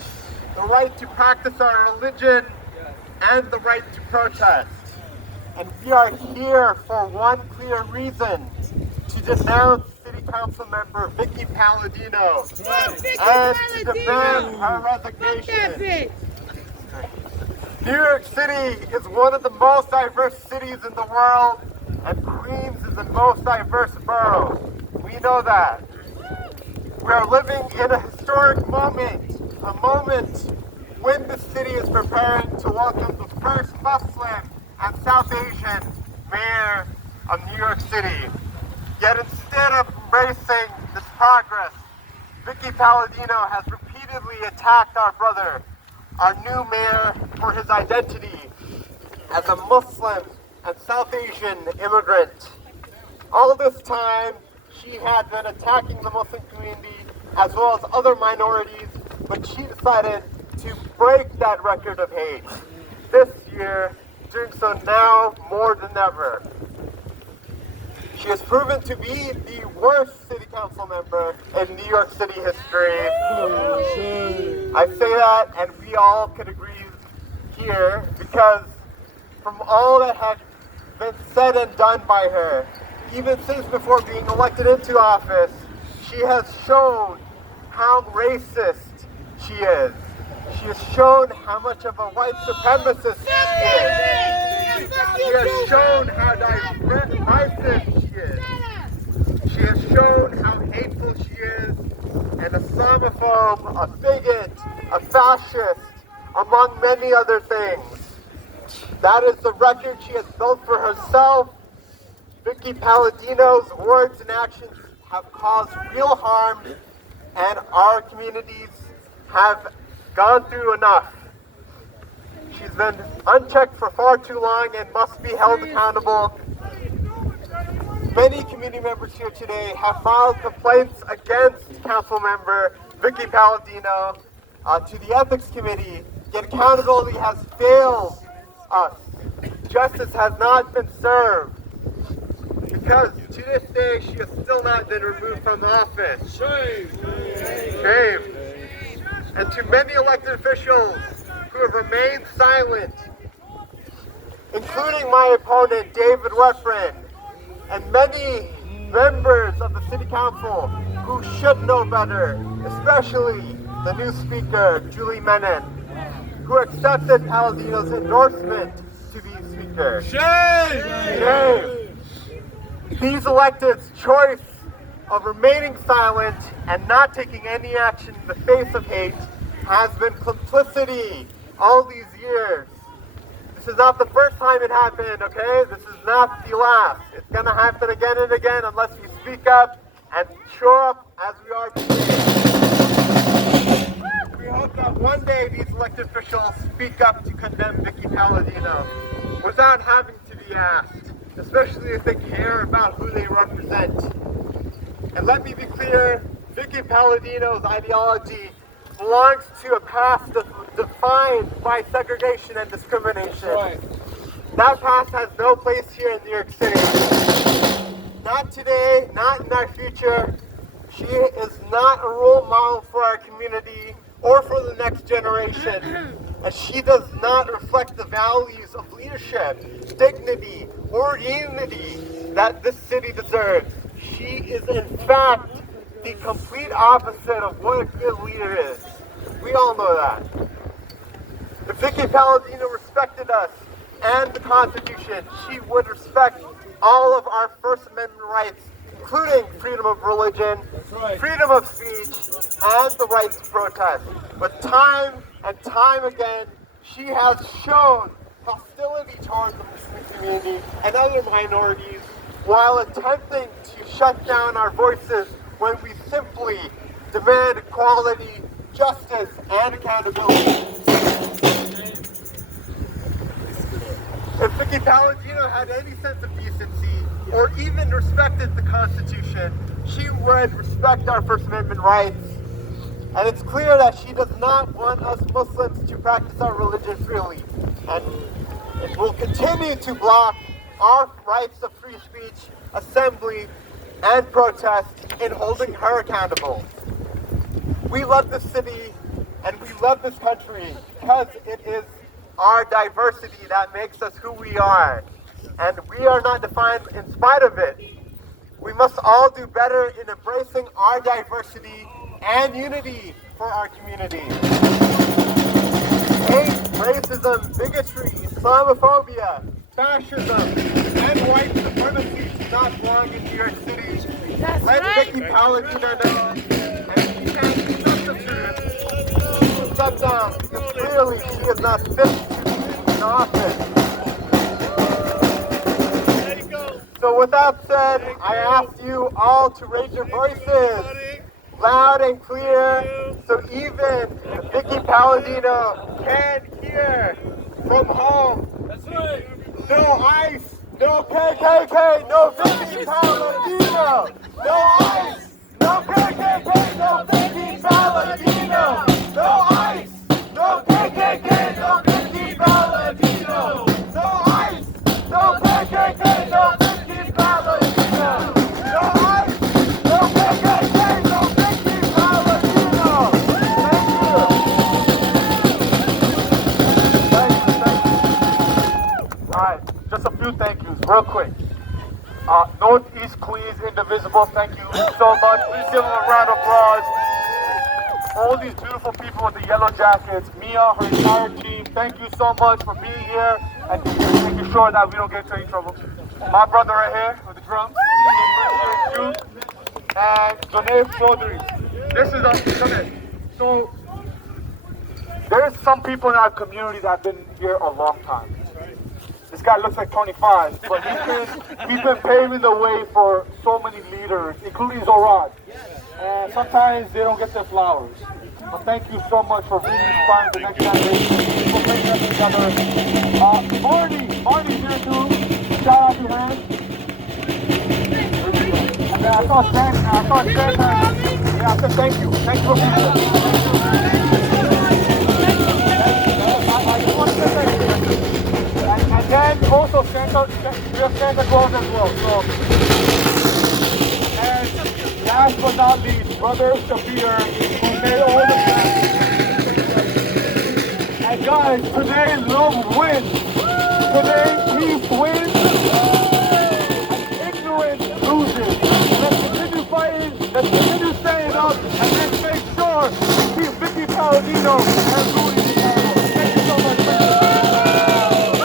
the right to practice our religion, and the right to protest. And we are here for one clear reason: to denounce City Council member Vicky Paladino and to demand her resignation. New York City is one of the most diverse cities in the world, and Queens is the most diverse borough. We know that. We are living in a historic moment, a moment when the city is preparing to welcome the first Muslim and South Asian mayor of New York City. Yet instead of embracing this progress, Vicky Paladino has repeatedly attacked our brother, our new mayor, for his identity as a Muslim and South Asian immigrant. All this time, she had been attacking the Muslim community as well as other minorities, but she decided to break that record of hate this year, doing so now more than ever. She has proven to be the worst city council member in New York City history. I say that, and we all could agree here, because from all that had been said and done by her, even since before being elected into office, she has shown how racist she is. She has shown how much of a white supremacist she is. She has shown how divisive she is. She has shown how hateful she is, an Islamophobe, a bigot, a fascist, among many other things. That is the record she has built for herself. Vicky Paladino's words and actions have caused real harm, and our communities have gone through enough. She's been unchecked for far too long and must be held accountable. Many community members here today have filed complaints against council member Vicky Paladino to the ethics committee, yet accountability has failed us. Justice has not been served, because to this day she has still not been removed from office. Shame! And to many elected officials who have remained silent, including my opponent David Wetfrin, and many members of the City Council who should know better, especially the new Speaker, Julie Menon, who accepted Paladino's endorsement to be Speaker. Shame! These electeds' choice of remaining silent and not taking any action in the face of hate has been complicity all these years. This is not the first time it happened, okay? This is not the last. It's gonna happen again and again unless we speak up and show up as we are today. We hope that one day these elected officials speak up to condemn Vicky Paladino without having to be asked, especially if they care about who they represent. And let me be clear, Vicky Paladino's ideology belongs to a past defined by segregation and discrimination. That past has no place here in New York City. Not today, not in our future. She is not a role model for our community or for the next generation. And she does not reflect the values of leadership, dignity, or unity that this city deserves. She is in fact the complete opposite of what a good leader is. We all know that. If Vicky Paladino respected us and the Constitution, she would respect all of our First Amendment rights, including freedom of religion, freedom of speech, and the right to protest. But time and time again, she has shown hostility towards the Muslim community and other minorities while attempting to shut down our voices when we simply demand equality, justice, and accountability. If Vicky Paladino had any sense of decency or even respected the Constitution, she would respect our First Amendment rights. And it's clear that she does not want us Muslims to practice our religion freely. And it will continue to block our rights of free speech, assembly, and protest in holding her accountable. We love this city and we love this country because it is our diversity that makes us who we are. And we are not defined in spite of it. We must all do better in embracing our diversity and unity for our community. Hate, racism, bigotry, Islamophobia, fascism, and white supremacy do not belong in New York City. Let Vicky Paladino know, and she can't accept the truth. Step down, because clearly she is not fit to be in office. So So with that said, I ask you all to raise your voices loud and clear so even Vicky Paladino can hear from home. That's right. No ICE, no KKK, no Vicky Paladino. No ICE, no KKK, no Vicky Paladino. No ICE, no KKK, no Vicky Paladino. No ICE, no KKK, no Vicky Paladino. No ICE, no KKK, no Vicky Paladino. Thank you. All right, just a few thank yous, real quick. Northeast Queens Indivisible, thank you so much. Please give them a round of applause. All these beautiful people with the yellow jackets, Mia, her entire team, thank you so much for being here and making sure that we don't get into any trouble. My brother right here with the drums, and Jonev Chaudhry. This is so there's some people in our community that have been here a long time. This guy looks like 25, but he's been paving the way for so many leaders, including Zorad. And sometimes they don't get their flowers. But thank you so much for really inspiring the next generation. For bringing them together. Marty's here too. Shout out to him. Yeah, I saw Stan. Yeah, I said thank you. Thank you for being here. I just want to say thank you. And then also we have Santa Claus as well. So, and last but not least, Brother Shafir, who made all the plans. And guys, today love wins. Today peace wins. And ignorance loses. Let's continue fighting. Let's continue staying up. And let's make sure we keep Vicky Paladino and